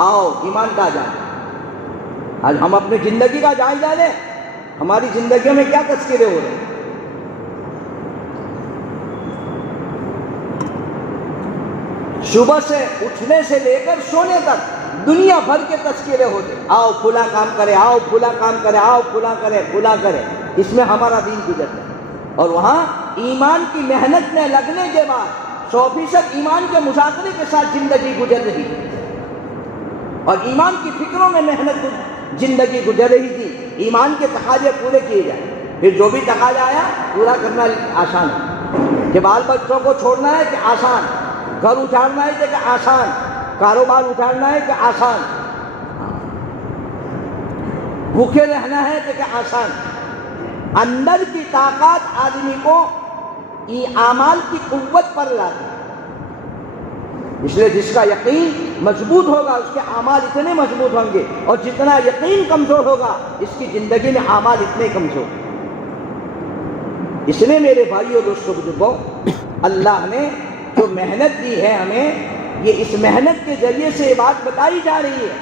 آؤ ایمان کا جائزہ۔ آج ہم اپنی زندگی کا جائزہ لیں، ہماری زندگیوں میں کیا تذکرے ہو رہے ہیں۔ صبح سے اٹھنے سے لے کر سونے تک دنیا بھر کے تذکرے ہوتے، آؤ فلاں کام کرے، آؤ فلاں کام کرے، آؤ فلاں کرے، فلاں کرے۔ اس میں ہمارا دین گزرتا ہے، اور وہاں ایمان کی محنت میں لگنے کے بعد 100% ایمان کے مذاکرے کے ساتھ زندگی گزر رہی تھی، اور ایمان کی فکروں میں محنت زندگی گزر رہی تھی۔ ایمان کے تقاضے پورے کیے جائیں، پھر جو بھی تقاضا آیا پورا کرنا آسان ہے۔ کہ بال بچوں کو چھوڑنا ہے کہ آسان، گھر اٹھانا ہے کہ آسان، کاروبار اٹھانا ہے کہ آسان، بھوکے رہنا ہے کہ آسان۔ اندر کی طاقت آدمی کو اعمال کی قوت پر لاتی ہے۔ اس لیے جس کا یقین مضبوط ہوگا اس کے اعمال اتنے مضبوط ہوں گے، اور جتنا یقین کمزور ہوگا اس کی زندگی میں اعمال اتنے کمزور۔ اس لیے میرے بھائیو دوستو بزرگوں، اللہ نے جو محنت دی ہے ہمیں، یہ اس محنت کے ذریعے سے یہ بات بتائی جا رہی ہے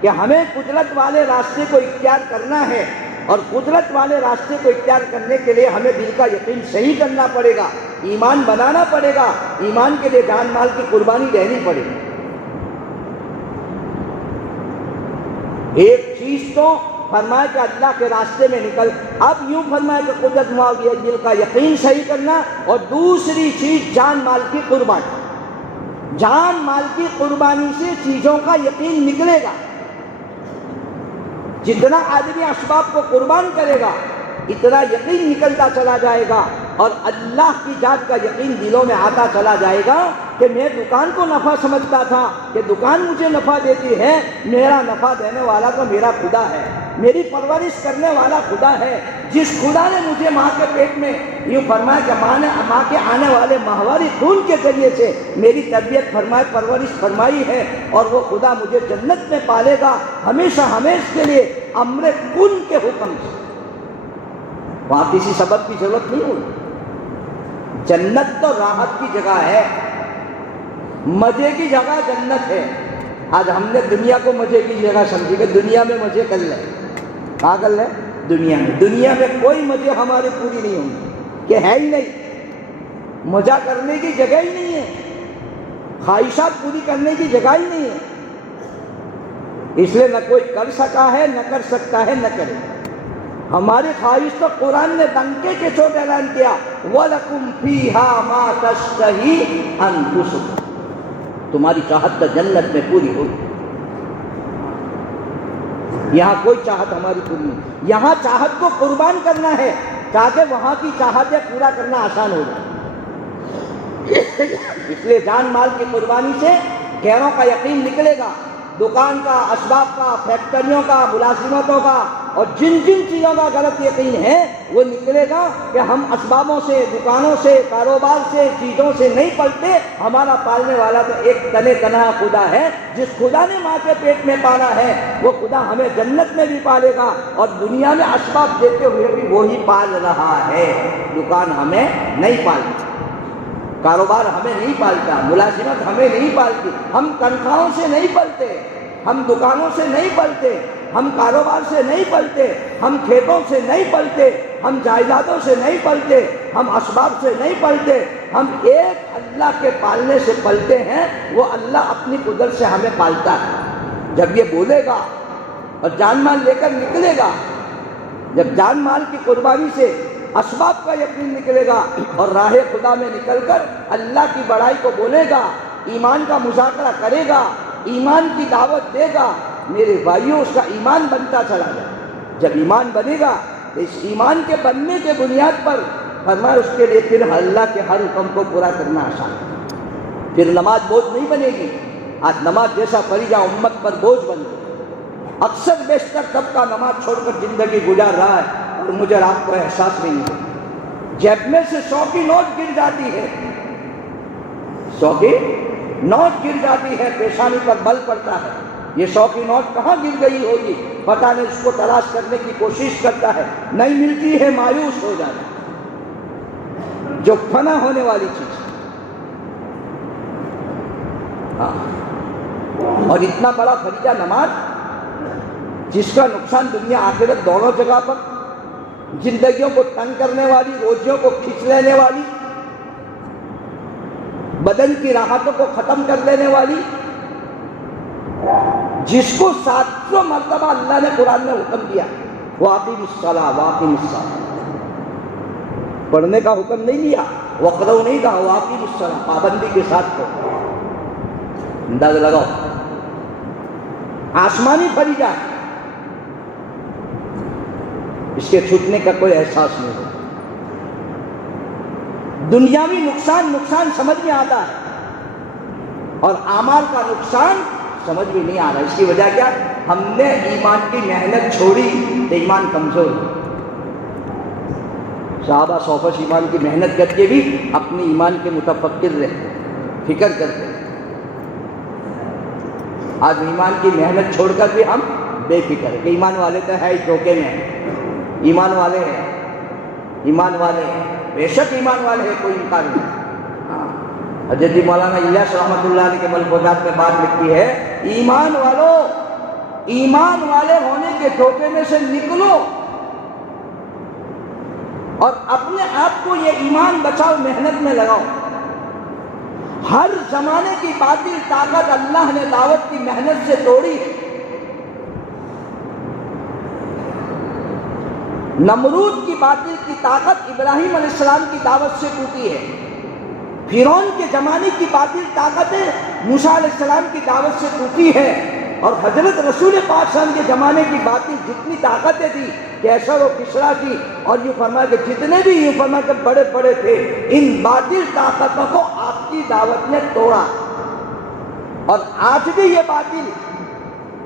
کہ ہمیں قدرت والے راستے کو اختیار کرنا ہے، اور قدرت والے راستے کو اختیار کرنے کے لیے ہمیں دل کا یقین صحیح کرنا پڑے گا، ایمان بنانا پڑے گا، ایمان کے لیے جان مال کی قربانی دینی پڑے گی۔ ایک چیز تو فرمایا کہ اللہ کے راستے میں نکل، اب یوں فرمایا کہ قدرت معاویہ دل کا یقین صحیح کرنا، اور دوسری چیز جان مال کی قربانی۔ جان مال کی قربانی سے چیزوں کا یقین نکلے گا۔ جتنا آدمی اسباب کو قربان کرے گا اتنا یقین نکلتا چلا جائے گا، اور اللہ کی ذات کا یقین دلوں میں آتا چلا جائے گا کہ میں دکان کو نفع سمجھتا تھا کہ دکان مجھے نفع دیتی ہے، میرا نفع دینے والا تو میرا خدا ہے، میری پرورش کرنے والا خدا ہے، جس خدا نے مجھے ماں کے پیٹ میں یوں فرمایا کہ ماں کے آنے والے ماہواری خون کے ذریعے سے میری تربیت فرمائے، پرورش فرمائی ہے، اور وہ خدا مجھے جنت میں پالے گا ہمیشہ ہمیشہ کے لیے امر کن کے حکم سے۔ وہاں کسی سبب کی ضرورت نہیں ہوگی۔ جنت تو راحت کی جگہ ہے، مزے کی جگہ جنت ہے۔ آج ہم نے دنیا کو مزے کی جگہ سمجھی کہ دنیا میں مزے کر لیں۔ کہاں کر لیں؟ دنیا میں۔ دنیا میں کوئی مزے ہماری پوری نہیں ہوں گی، کہ ہے ہی نہیں، مزہ کرنے کی جگہ ہی نہیں ہے، خواہشات پوری کرنے کی جگہ ہی نہیں ہے۔ اس لیے نہ کوئی کر سکا ہے، نہ کر سکتا ہے، نہ کرے۔ ہماری خواہش تو قرآن نے ڈنکے کے چوٹ اعلان کیا، وَلَكُمْ فِيهَا مَا تَشْتَهِي أَنفُسُكُمْ، تمہاری چاہت تو جنت میں پوری ہوگی۔ یہاں کوئی چاہت ہماری پوری نہیں، یہاں چاہت کو قربان کرنا ہے تاکہ وہاں کی چاہتیں پورا کرنا آسان ہو جائے۔ اس لیے جان مال کی قربانی سے غیروں کا یقین نکلے گا، دکان کا، اسباب کا، فیکٹریوں کا، ملازمتوں کا، اور جن جن چیزوں کا غلط یقین ہے وہ نکلے گا کہ ہم اسبابوں سے، دکانوں سے، کاروبار سے، چیزوں سے نہیں پلتے، ہمارا پالنے والا تو ایک تنے تنہا خدا ہے۔ جس خدا نے ماں کے پیٹ میں پالا ہے وہ خدا ہمیں جنت میں بھی پالے گا، اور دنیا میں اسباب دیتے ہوئے بھی وہی پال رہا ہے۔ دکان ہمیں نہیں پالتی، کاروبار ہمیں نہیں پالتا، ملازمت ہمیں نہیں پالتی، ہم تنخواہوں سے نہیں پلتے، ہم دکانوں سے نہیں پلتے، ہم کاروبار سے نہیں پلتے، ہم کھیتوں سے نہیں پلتے، ہم جائیدادوں سے نہیں پلتے، ہم اسباب سے نہیں پلتے، ہم ایک اللہ کے پالنے سے پلتے ہیں۔ وہ اللہ اپنی قدرت سے ہمیں پالتا ہے۔ جب یہ بولے گا اور جان مال لے کر نکلے گا جب جان مال کی قربانی سے اسباب کا یقین نکلے گا اور راہ خدا میں نکل کر اللہ کی بڑائی کو بولے گا، ایمان کا مذاکرہ کرے گا، ایمان کی دعوت دے گا، میرے بھائیوں اس کا ایمان بنتا چلا جائے۔ جب ایمان بنے گا تو اس ایمان کے بننے کے بنیاد پر فرمایا اس کے لیے پھر اللہ کے ہر حکم کو پورا کرنا آسان ہے۔ پھر نماز بوجھ نہیں بنے گی۔ آج نماز جیسا فریضہ امت پر بوجھ بن گئی۔ اکثر بیشتر طبقہ نماز چھوڑ کر زندگی گزار رہا ہے اور مجھے رات کو احساس نہیں ہے۔ جیب میں سے 100 کی نوٹ گر جاتی ہے، 100 کی نوٹ گر جاتی ہے، پیشانی پر بل پڑتا ہے، یہ 100 کی نوٹ کہاں گر گئی ہوگی پتہ نہیں، اس کو تلاش کرنے کی کوشش کرتا ہے، نہیں ملتی ہے، مایوس ہو جاتا ہے، جو فنا ہونے والی چیز ہے۔ ہاں، اور اتنا بڑا فریضہ نماز جس کا نقصان دنیا آخرت دونوں جگہ پر، زندگیوں کو تنگ کرنے والی، روزیوں کو کھینچ لینے والی، بدن کی راحتوں کو ختم کر لینے والی، جس کو 700 مرتبہ اللہ نے قرآن میں حکم دیا وَأَقِمِ الصَّلَاةَ وَأَقِمِ الصَّلَاةَ، پڑھنے کا حکم نہیں دیا، وَقْرَوْا نہیں کہا، وَأَقِمِ الصَّلَاةَ، پابندی کے ساتھ پڑھو۔ اندازہ لگاؤ، آسمانی فریضہ ہے، اس کے چھوٹنے کا کوئی احساس نہیں ہوتا۔ دنیاوی نقصان سمجھ میں آتا ہے اور اعمال کا نقصان سمجھ میں نہیں آ رہا۔ اس کی وجہ کیا؟ ہم نے ایمان کی محنت چھوڑی تو ایمان کمزور ہے۔ صحابہ 100 ایمان کی محنت کر کے بھی اپنی ایمان کے متفکر رہے، فکر کرتے۔ آج ایمان کی محنت چھوڑ کر بھی ہم بے فکر کہ ایمان والے تو ہے دھوکے میں، ایمان والے ہیں، ایمان والے ہیں، بے شک ایمان والے ہیں، کوئی انکار نہیں۔ حضرت مولانا الیاس رحمۃ اللہ علیہ کے ملفوظات میں بات لکھی ہے، ایمان والوں، ایمان والے ہونے کے دھوکے میں سے نکلو اور اپنے آپ کو یہ ایمان بچاؤ، محنت میں لگاؤ۔ ہر زمانے کی باطل طاقت اللہ نے دعوت کی محنت سے توڑی ہے۔ نمرود کی باطل کی طاقت ابراہیم علیہ السلام کی دعوت سے ٹوٹی ہے۔ فرعون کے زمانے کی باطل طاقتیں موسیٰ علیہ السلام کی دعوت سے ٹوٹی ہے، اور حضرت رسول پاک صلی اللہ علیہ وسلم کے زمانے کی باطل جتنی طاقتیں تھی، کیسر و کسریٰ کی، اور یوں فرمایا کہ جتنے بھی یوں فرمایا کہ بڑے بڑے تھے، ان باطل طاقتوں کو آپ کی دعوت نے توڑا۔ اور آج بھی یہ باطل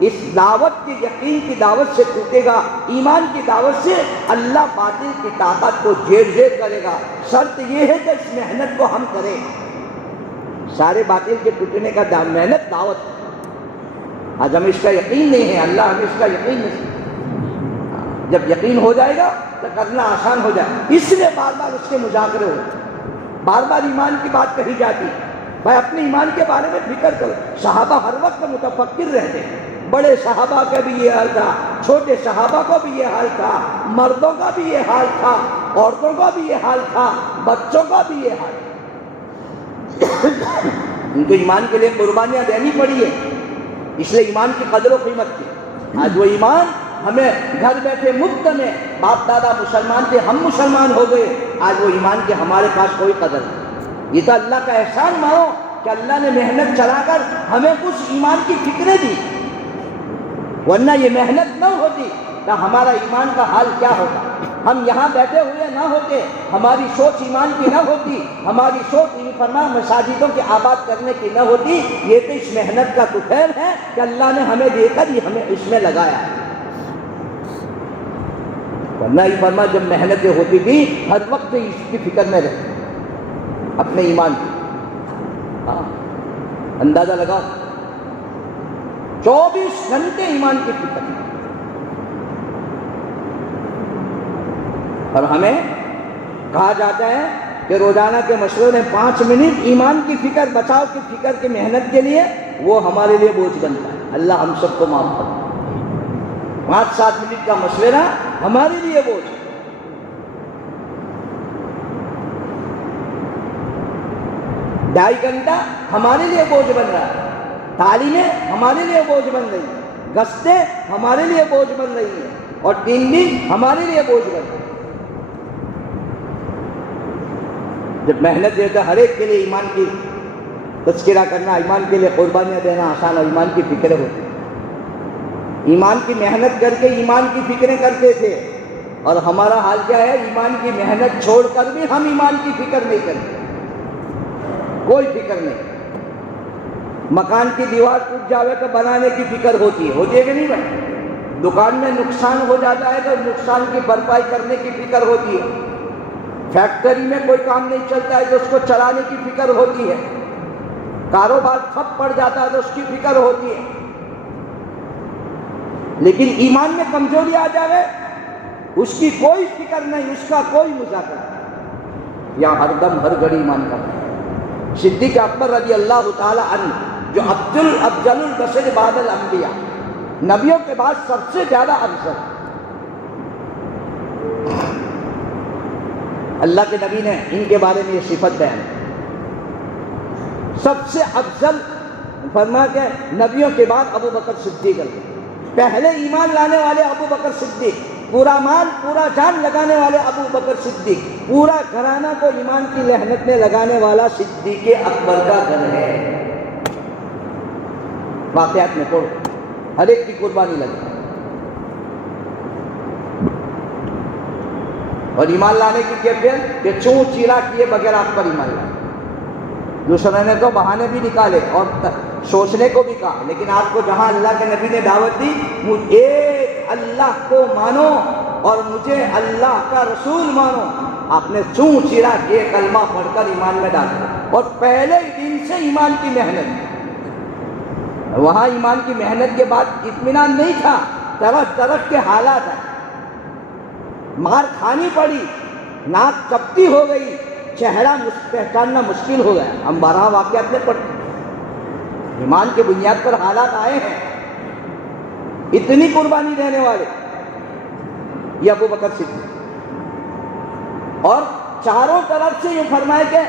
اس دعوت کی، یقین کی دعوت سے ٹوٹے گا، ایمان کی دعوت سے اللہ باطل کی طاقت کو جھیر جھیر کرے گا۔ شرط یہ ہے کہ اس محنت کو ہم کریں۔ سارے باطل کے ٹوٹنے کا محنت دعوت ہے۔ آج ہمیں اس کا یقین نہیں ہے، اللہ ہمیں اس کا یقین نہیں۔ جب یقین ہو جائے گا تو کرنا آسان ہو جائے۔ اس لیے بار بار اس کے مذاکرے ہوتے، بار بار ایمان کی بات کہی جاتی۔ بھائی اپنے ایمان کے بارے میں فکر کرو۔ صحابہ ہر وقت متفکر رہتے ہیں، بڑے صحابہ کا بھی یہ حال تھا، چھوٹے صحابہ کو بھی یہ حال تھا، مردوں کا بھی یہ حال تھا، عورتوں کا بھی یہ حال تھا، بچوں کا بھی یہ حال تھا۔ ان کو ایمان کے لیے قربانیاں دینی پڑی ہے، اس لیے ایمان کی قدر و قیمت تھی۔ آج وہ ایمان ہمیں گھر بیٹھے مفت میں، باپ دادا مسلمان تھے، ہم مسلمان ہو گئے، آج وہ ایمان کی ہمارے پاس کوئی قدر نہیں۔ یہ تو اللہ کا احسان مانو کہ اللہ نے محنت چلا کر ہمیں کچھ ایمان کی فکریں دی، ورنہ یہ محنت نہ ہوتی تو ہمارا ایمان کا حال کیا ہوتا؟ ہم یہاں بیٹھے ہوئے نہ ہوتے، ہماری سوچ ایمان کی نہ ہوتی، ہماری سوچ فرما مساجدوں کے آباد کرنے کی نہ ہوتی۔ یہ تو اس محنت کا تو خیر ہے کہ اللہ نے ہمیں دے کر ہی ہمیں اس میں لگایا ہے، ورنہ یہ فرما جب محنتیں ہوتی تھی ہر وقت اس کی فکر میں رہتے اپنے ایمان کی۔ ہاں، اندازہ لگاؤ، 24 گھنٹے ایمان کی فکر ہے۔ اور ہمیں کہا جاتا ہے کہ روزانہ کے مشورے میں 5 منٹ ایمان کی فکر، بچاؤ کی فکر کی محنت کے لیے، وہ ہمارے لیے بوجھ بنتا ہے۔ اللہ ہم سب کو معاف کرے۔ 5-7 منٹ کا مشورہ ہمارے لیے بوجھ، 2.5 گھنٹہ ہمارے لیے بوجھ بن رہا ہے، تعلیمیں ہمارے لیے بوجھ بن رہی ہیں، گشتیں ہمارے لیے بوجھ بن رہی ہیں، اور 3 دن ہمارے لیے بوجھ بنے. جب محنت دیتا ہر ایک کے لیے ایمان کی تذکرہ کرنا, ایمان کے لیے قربانیاں دینا آسان, اور ایمان کی فکریں ہوتی. ایمان کی محنت کر کے ایمان کی فکریں کرتے تھے, اور ہمارا حال کیا ہے؟ ایمان کی محنت چھوڑ کر بھی ہم ایمان کی فکر نہیں کرتے, کوئی فکر نہیں. مکان کی دیوار ٹوٹ جاوے تو بنانے کی فکر ہوتی ہے کہ نہیں بھائی؟ دکان میں نقصان ہو جاتا ہے تو نقصان کی بھرپائی کرنے کی فکر ہوتی ہے. فیکٹری میں کوئی کام نہیں چلتا ہے تو اس کو چلانے کی فکر ہوتی ہے. کاروبار ٹھپ پڑ جاتا ہے تو اس کی فکر ہوتی ہے. لیکن ایمان میں کمزوری آ جائے اس کی کوئی فکر نہیں, اس کا کوئی مذاکرہ نہیں. یا ہر دم ہر گھڑی ایمان کا. صدیق اکبر رضی اللہ تعالی عنہ جو افضل البشر بعد الانبیاء, نبیوں کے بعد سب سے زیادہ افضل, اللہ کے نبی نے ان کے بارے میں یہ صفت بیان, سب سے افضل فرما کہ نبیوں کے بعد ابو بکر صدیق, پہلے ایمان لانے والے ابو بکر صدیق, پورا مال پورا جان لگانے والے ابو بکر صدیق, پورا گھرانہ کو ایمان کی محنت میں لگانے والا صدیق اکبر کا گھر ہے. واقعات میں پڑھو, ہر ایک کی قربانی لگے. اور ایمان لانے کی کیفیت کہ چوں چیرا کیے بغیر آپ پر ایمان لائے. دوسرے نے تو بہانے بھی نکالے اور سوچنے کو بھی کہا, لیکن آپ کو جہاں اللہ کے نبی نے دعوت دی, ایک اللہ کو مانو اور مجھے اللہ کا رسول مانو, آپ نے چوں چیرا کیے کلمہ پڑھ کر ایمان میں ڈال دیا. اور پہلے دن سے ایمان کی محنت, وہاں ایمان کی محنت کے بعد اطمینان نہیں تھا, طرف طرف کے حالات ہیں. مار کھانی پڑی, ناک چپٹی ہو گئی, چہرہ پہچاننا مشکل ہو گیا. ہم 12 واقعات میں پڑھتے, ایمان کے بنیاد پر حالات آئے ہیں. اتنی قربانی دینے والے یہ ابو بکر صدیق, اور چاروں طرف سے یہ فرمائے کہ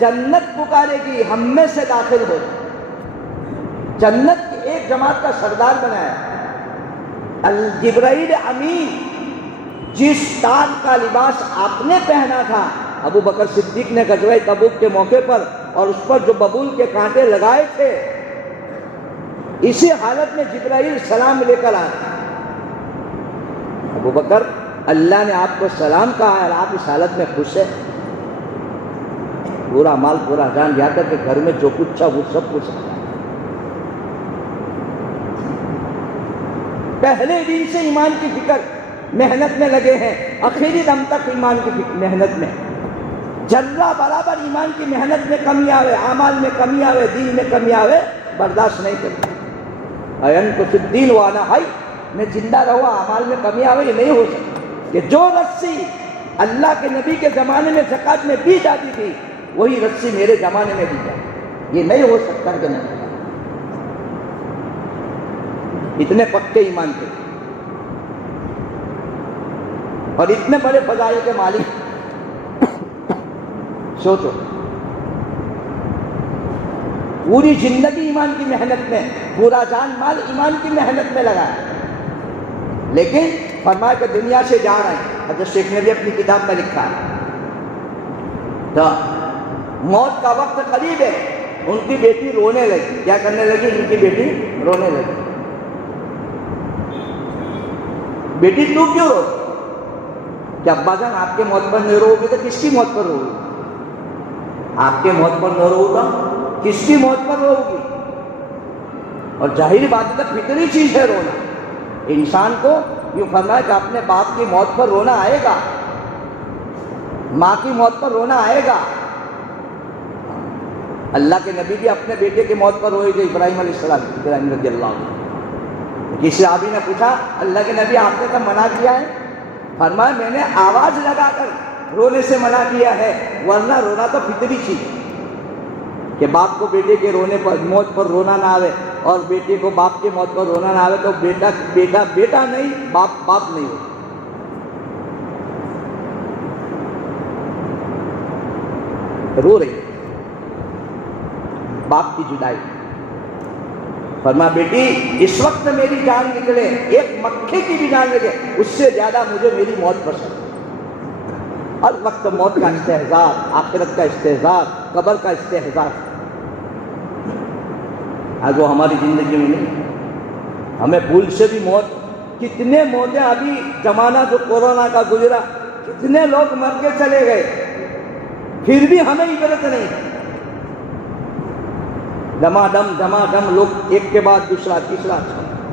جنت پکارے گی, ہم میں سے داخل ہو. جنت کی ایک جماعت کا سردار بنایا. جبرائیل امین جس تاج کا لباس آپ نے پہنا تھا, ابو بکر صدیق نے غزوہ تبوک کے موقع پر, اور اس پر جو ببول کے کانٹے لگائے تھے, اسی حالت میں جبرائیل سلام لے کر آئے. ابو بکر, اللہ نے آپ کو سلام کہا ہے اور آپ اس حالت میں خوش ہیں. پورا مال پورا جان, یہاں تک کہ گھر میں جو کچھ تھا وہ سب کچھ. پہلے دن سے ایمان کی فکر محنت میں لگے ہیں, آخری دم تک ایمان کی محنت میں. ذرہ برابر ایمان کی محنت میں کمی آوے, اعمال میں کمی آوے, دین میں کمی آوے, برداشت نہیں کرتے. این کو الدین وانا حی, میں زندہ رہا اعمال میں کمی آوے, یہ نہیں ہو سکتا. کہ جو رسی اللہ کے نبی کے زمانے میں زکوٰۃ میں دی جاتی تھی, وہی رسی میرے زمانے میں دی جاتی, یہ نہیں ہو سکتا. کہ نہیں, اتنے پکے ایمان تھے اور اتنے بڑے فضائل کے مالک. سوچو, پوری زندگی ایمان کی محنت میں, پورا جان مال ایمان کی محنت میں لگا, لیکن فرمایا کہ دنیا سے جا رہے ہیں. حضرت شیخ نے بھی اپنی کتاب میں لکھا ہے, تو موت کا وقت قریب ہے. ان کی بیٹی رونے لگی. کیا کرنے لگی؟ ان کی بیٹی رونے لگی. بیٹی تو کیوں رو؟ کہ ابا جان آپ کے موت پر نہیں رو گی تو کس کی موت پر رو گی؟ آپ کے موت پر نہ رو گا, کس کی موت پر رو گی؟ اور ظاہری بات ہے, فطری چیز ہے رونا. انسان کو یوں فرمایا کہ اپنے باپ کی موت پر رونا آئے گا, ماں کی موت پر رونا آئے گا. اللہ کے نبی بھی اپنے بیٹے کی موت پر روئے گے, ابراہیم علیہ السلام, ابراہیم رضی اللہ عنہ. کسی صحابی نے پوچھا, اللہ کے نبی آپ نے تو منع کیا ہے؟ فرمایا میں نے آواز لگا کر رونے سے منع کیا ہے, ورنہ رونا تو فطری چیز ہے. کہ باپ کو بیٹے کے رونے پر موت پر رونا نہ آئے, اور بیٹے کو باپ کی موت پر رونا نہ آئے, تو بیٹا بیٹا بیٹا نہیں, باپ باپ نہیں ہو. رو رہی باپ کی جدائی. فرمایا بیٹی اس وقت میری جان نکلے، ایک مکھے کی بھی جان لگے، اس سے زیادہ مجھے میری موت پسند ہے۔ ہر وقت موت کا استحضار، آخرت کا استحضار، قبر کا استحضار، آج وہ ہماری زندگی میں نہیں۔ ہمیں بھول سے بھی موت، کتنے موتیں ابھی زمانہ جو کورونا کا گزرا، کتنے لوگ مر کے چلے گئے، پھر بھی ہمیں عبرت نہیں۔ دما دم لوگ ایک کے بعد دوسرا تیسرا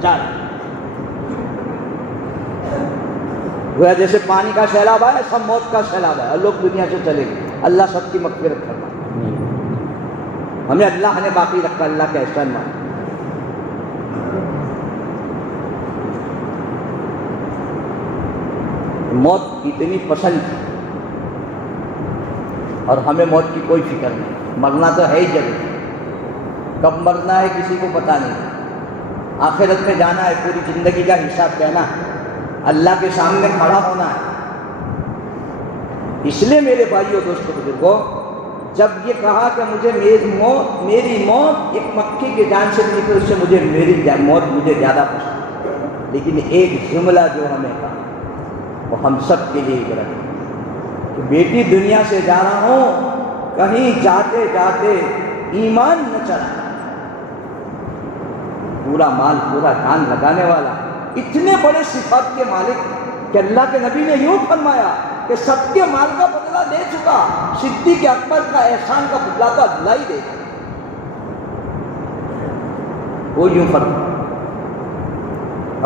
چار، گویا جیسے پانی کا سیلاب آیا، سب موت کا سیلاب آیا، لوگ دنیا سے چلے گئے۔ اللہ سب کی مغفرت کرنا، ہمیں اللہ نے باقی رکھا، اللہ کا احسان مانا۔ موت اتنی پسند تھی اور ہمیں موت کی کوئی فکر نہیں، مرنا تو ہے ہی ضرور، کب مرنا ہے کسی کو پتہ نہیں، آخرت میں جانا ہے، پوری زندگی کا حساب دینا ہے، اللہ کے سامنے کھڑا ہونا ہے۔ اس لیے میرے بھائیوں دوستوں بزرگوں، جب یہ کہا کہ مجھے میری موت ایک مکھی کی جان سے ملی، تو اس سے مجھے میری موت مجھے زیادہ پسند ہے، لیکن ایک جملہ جو ہمیں کہا وہ ہم سب کے لیے عبرت ہے کہ بیٹی دنیا سے جا رہا ہوں، کہیں جاتے جاتے ایمان نہ چلا، پورا مال پورا جان لگانے والا، اتنے بڑے صفات کے مالک کہ اللہ کے نبی نے یوں فرمایا کہ سب کے مال کا بدلہ دے چکا، صدیق اکبر کا احسان کا بدلہ تو اللہ ہی دے گا۔ وہ یوں فرمایا،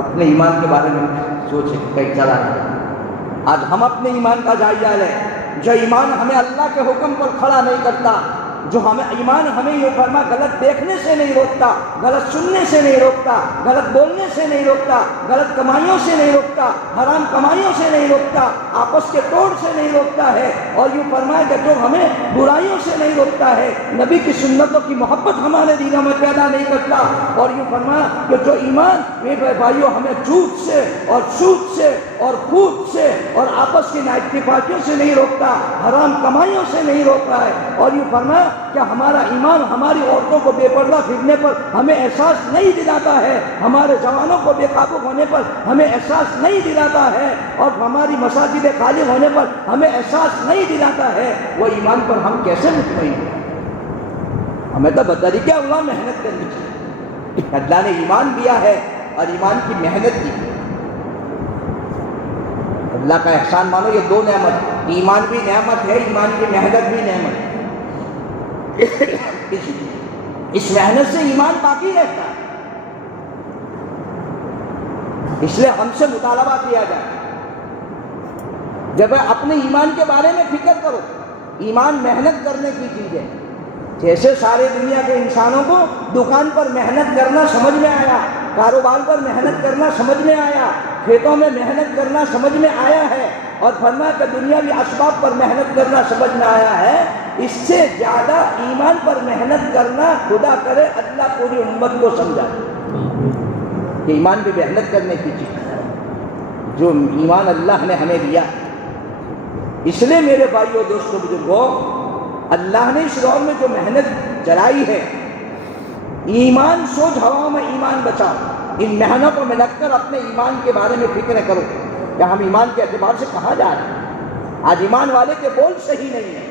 اپنے ایمان کے بارے میں سوچے کہیں چلا نہیں۔ آج ہم اپنے ایمان کا جائزہ لیں، جو ایمان ہمیں اللہ کے حکم پر کھڑا نہیں کرتا، جو ہمیں ایمان ہمیں یہ فرما غلط دیکھنے سے نہیں روکتا، غلط سننے سے نہیں روکتا، غلط بولنے سے نہیں روکتا، غلط کمائیوں سے نہیں روکتا، حرام کمائیوں سے نہیں روکتا، آپس کے توڑ سے نہیں روکتا ہے، اور یوں فرمایا کہ جو ہمیں برائیوں سے نہیں روکتا ہے، نبی کی سنتوں کی محبت ہمارے دلوں میں پیدا نہیں کرتا، اور یوں فرمایا کہ جو ایمان میرے بھائیوں ہمیں جھوٹ سے اور سود سے اور پھوٹ سے اور آپس کی نااتفاقیوں سے نہیں روکتا، حرام کمائیوں سے نہیں روک رہا ہے، اور یوں فرمایا کہ ہمارا ایمان ہماری عورتوں کو بے پردہ پھرنے پر ہمیں احساس نہیں دلاتا ہے، ہمارے جوانوں کو بے قابو ہونے پر ہمیں احساس نہیں دلاتا ہے، اور ہماری مساجدیں خالی ہونے پر ہمیں احساس نہیں دلاتا ہے، وہ ایمان پر ہم کیسے مطمئن ہیں؟ ہمیں تو بطریقہ اللہ محنت کرنی چاہیے۔ اللہ نے ایمان دیا ہے اور ایمان کی محنت کی، اللہ کا احسان مانو، یہ دو نعمت، ایمان بھی نعمت ہے، ایمان کی محنت بھی نعمت ہے۔ اس محنت سے ایمان باقی رہتا ہے، اس لیے ہم سے مطالبہ کیا جائے جب اپنے ایمان کے بارے میں فکر کرو۔ ایمان محنت کرنے کی چیز ہے، جیسے سارے دنیا کے انسانوں کو دکان پر محنت کرنا سمجھ میں آیا، کاروبار پر محنت کرنا سمجھ میں آیا، کھیتوں میں محنت کرنا سمجھ میں آیا ہے، اور فرمایا کہ دنیاوی اسباب پر محنت کرنا سمجھ میں آیا ہے، اس سے زیادہ ایمان پر محنت کرنا خدا کرے اللہ پوری امت کو سمجھا کہ ایمان بھی محنت کرنے کی چیز ہے، جو ایمان اللہ نے ہمیں دیا۔ اس لیے میرے بھائیوں دوستوں بزرگوں، اللہ نے اس دور میں جو محنت چلائی ہے، ایمان سوچ ہواؤں میں ایمان بچاؤ، ان محنتوں میں لگ کر اپنے ایمان کے بارے میں فکر کرو کہ ہم ایمان کے اعتبار سے کہاں جا رہے ہیں۔ آج ایمان والے کے بول صحیح نہیں ہے،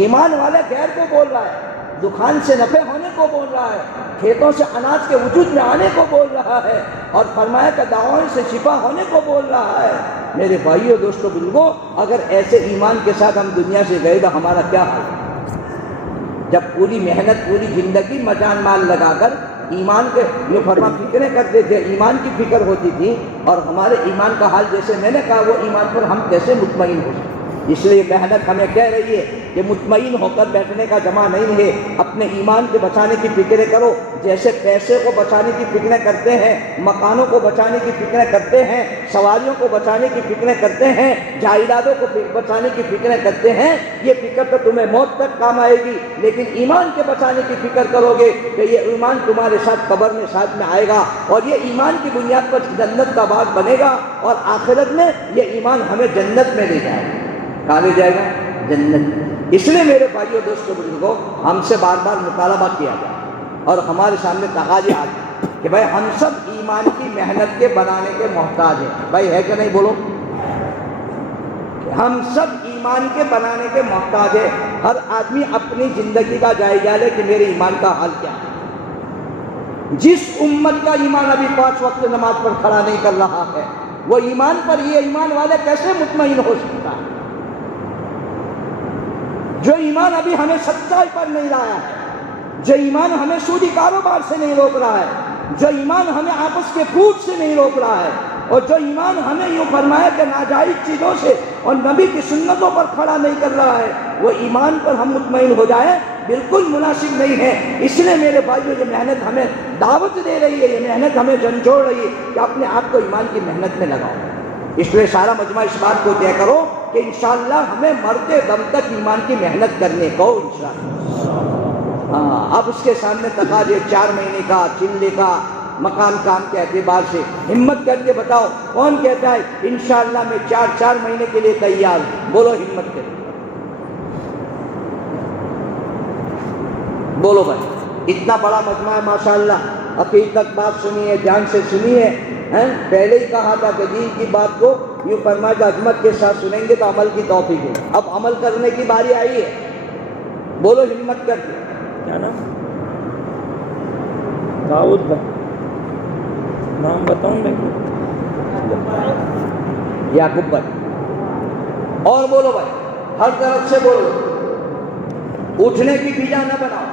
ایمان والے غیر کو بول رہا ہے، دکان سے نفع ہونے کو بول رہا ہے، کھیتوں سے اناج کے وجود میں آنے کو بول رہا ہے، اور فرمایا کہ دعائیں سے شفا ہونے کو بول رہا ہے۔ میرے بھائیوں دوستوں بزرگوں، اگر ایسے ایمان کے ساتھ ہم دنیا سے گئے تو ہمارا کیا حال ہے؟ جب پوری محنت پوری زندگی جان مال لگا کر ایمان کے جو فرما فکریں کرتے تھے، ایمان کی فکر ہوتی تھی، اور ہمارے ایمان کا حال جیسے میں نے کہا، وہ ایمان پر ہم کیسے مطمئن ہو سکتے؟ اس لیے محنت ہمیں کہہ رہی ہے کہ مطمئن ہو کر بیٹھنے کا جمع نہیں ہے، اپنے ایمان کے بچانے کی فکریں کرو، جیسے پیسے کو بچانے کی فکریں کرتے ہیں، مکانوں کو بچانے کی فکریں کرتے ہیں، سواریوں کو بچانے کی فکریں کرتے ہیں، جائیدادوں کو بچانے کی فکریں کرتے ہیں۔ یہ فکر تو تمہیں موت تک کام آئے گی، لیکن ایمان کے بچانے کی فکر کرو گے کہ یہ ایمان تمہارے ساتھ قبر میں ساتھ میں آئے گا، اور یہ ایمان کی بنیاد پر جنت کا باغ بنے گا، اور آخرت میں یہ ایمان ہمیں جنت میں لے جائے گا۔ کہاں لے جائے گا؟ جنت۔ اس لیے میرے بھائیوں دوستوں بزرگوں، ہم سے بار بار مطالبہ کیا جائے، اور ہمارے سامنے تقاضے آ گئے کہ بھائی ہم سب ایمان کی محنت کے بنانے کے محتاج ہیں. بھائی ہے کہ نہیں بولو؟ ہم سب ایمان کے بنانے کے محتاج ہیں. ہر آدمی اپنی زندگی کا جائزہ لے کہ میرے ایمان کا حال کیا ہے. جس امت کا ایمان ابھی 5 وقت نماز پر کھڑا نہیں کر رہا ہے، وہ ایمان پر یہ ایمان والے کیسے مطمئن ہو سکتا ہے؟ جو ایمان ابھی ہمیں سچائی پر نہیں لایا ہے، جو ایمان ہمیں سودی کاروبار سے نہیں روک رہا ہے، جو ایمان ہمیں آپس کے پھوٹ سے نہیں روک رہا ہے، اور جو ایمان ہمیں یوں فرمایا کہ ناجائز چیزوں سے اور نبی کی سنتوں پر کھڑا نہیں کر رہا ہے، وہ ایمان پر ہم مطمئن ہو جائیں بالکل مناسب نہیں ہے. اس لیے میرے بھائیو یہ محنت ہمیں دعوت دے رہی ہے، یہ محنت ہمیں جھنجھوڑ رہی ہے کہ اپنے آپ کو ایمان کی محنت میں لگاؤ. اس لیے سارا مجمع اس بات کو طے کرو کہ انشاءاللہ ہمیں مرتے دم تک ایمان کی محنت کرنے کو انشاءاللہ. اب اس کے سامنے تقاضے 4 مہینے کا، چلے کا، مقام کام کے اعتبار سے ہمت کر کے بتاؤ کون کہتا ہے انشاءاللہ میں 4 مہینے کے لیے تیار ہوں؟ بولو ہمت کر، بولو بھائی. اتنا بڑا مجمع ہے ماشاءاللہ، عقید تک بات سنیے، دھیان سے سنیے. پہلے ہی کہا تھا کہ دین کی بات کو یوں فرمایا کہ عظمت کے ساتھ سنیں گے تو عمل کی توفیق ہو. اب عمل کرنے کی باری آئی ہے. بولو ہمت کر کے. کیا نام؟ داؤد بھائی. نام بتاؤں میں یعقوب بھائی. اور بولو بھائی، ہر طرف سے بولو. اٹھنے کی بیجا نہ بناؤ.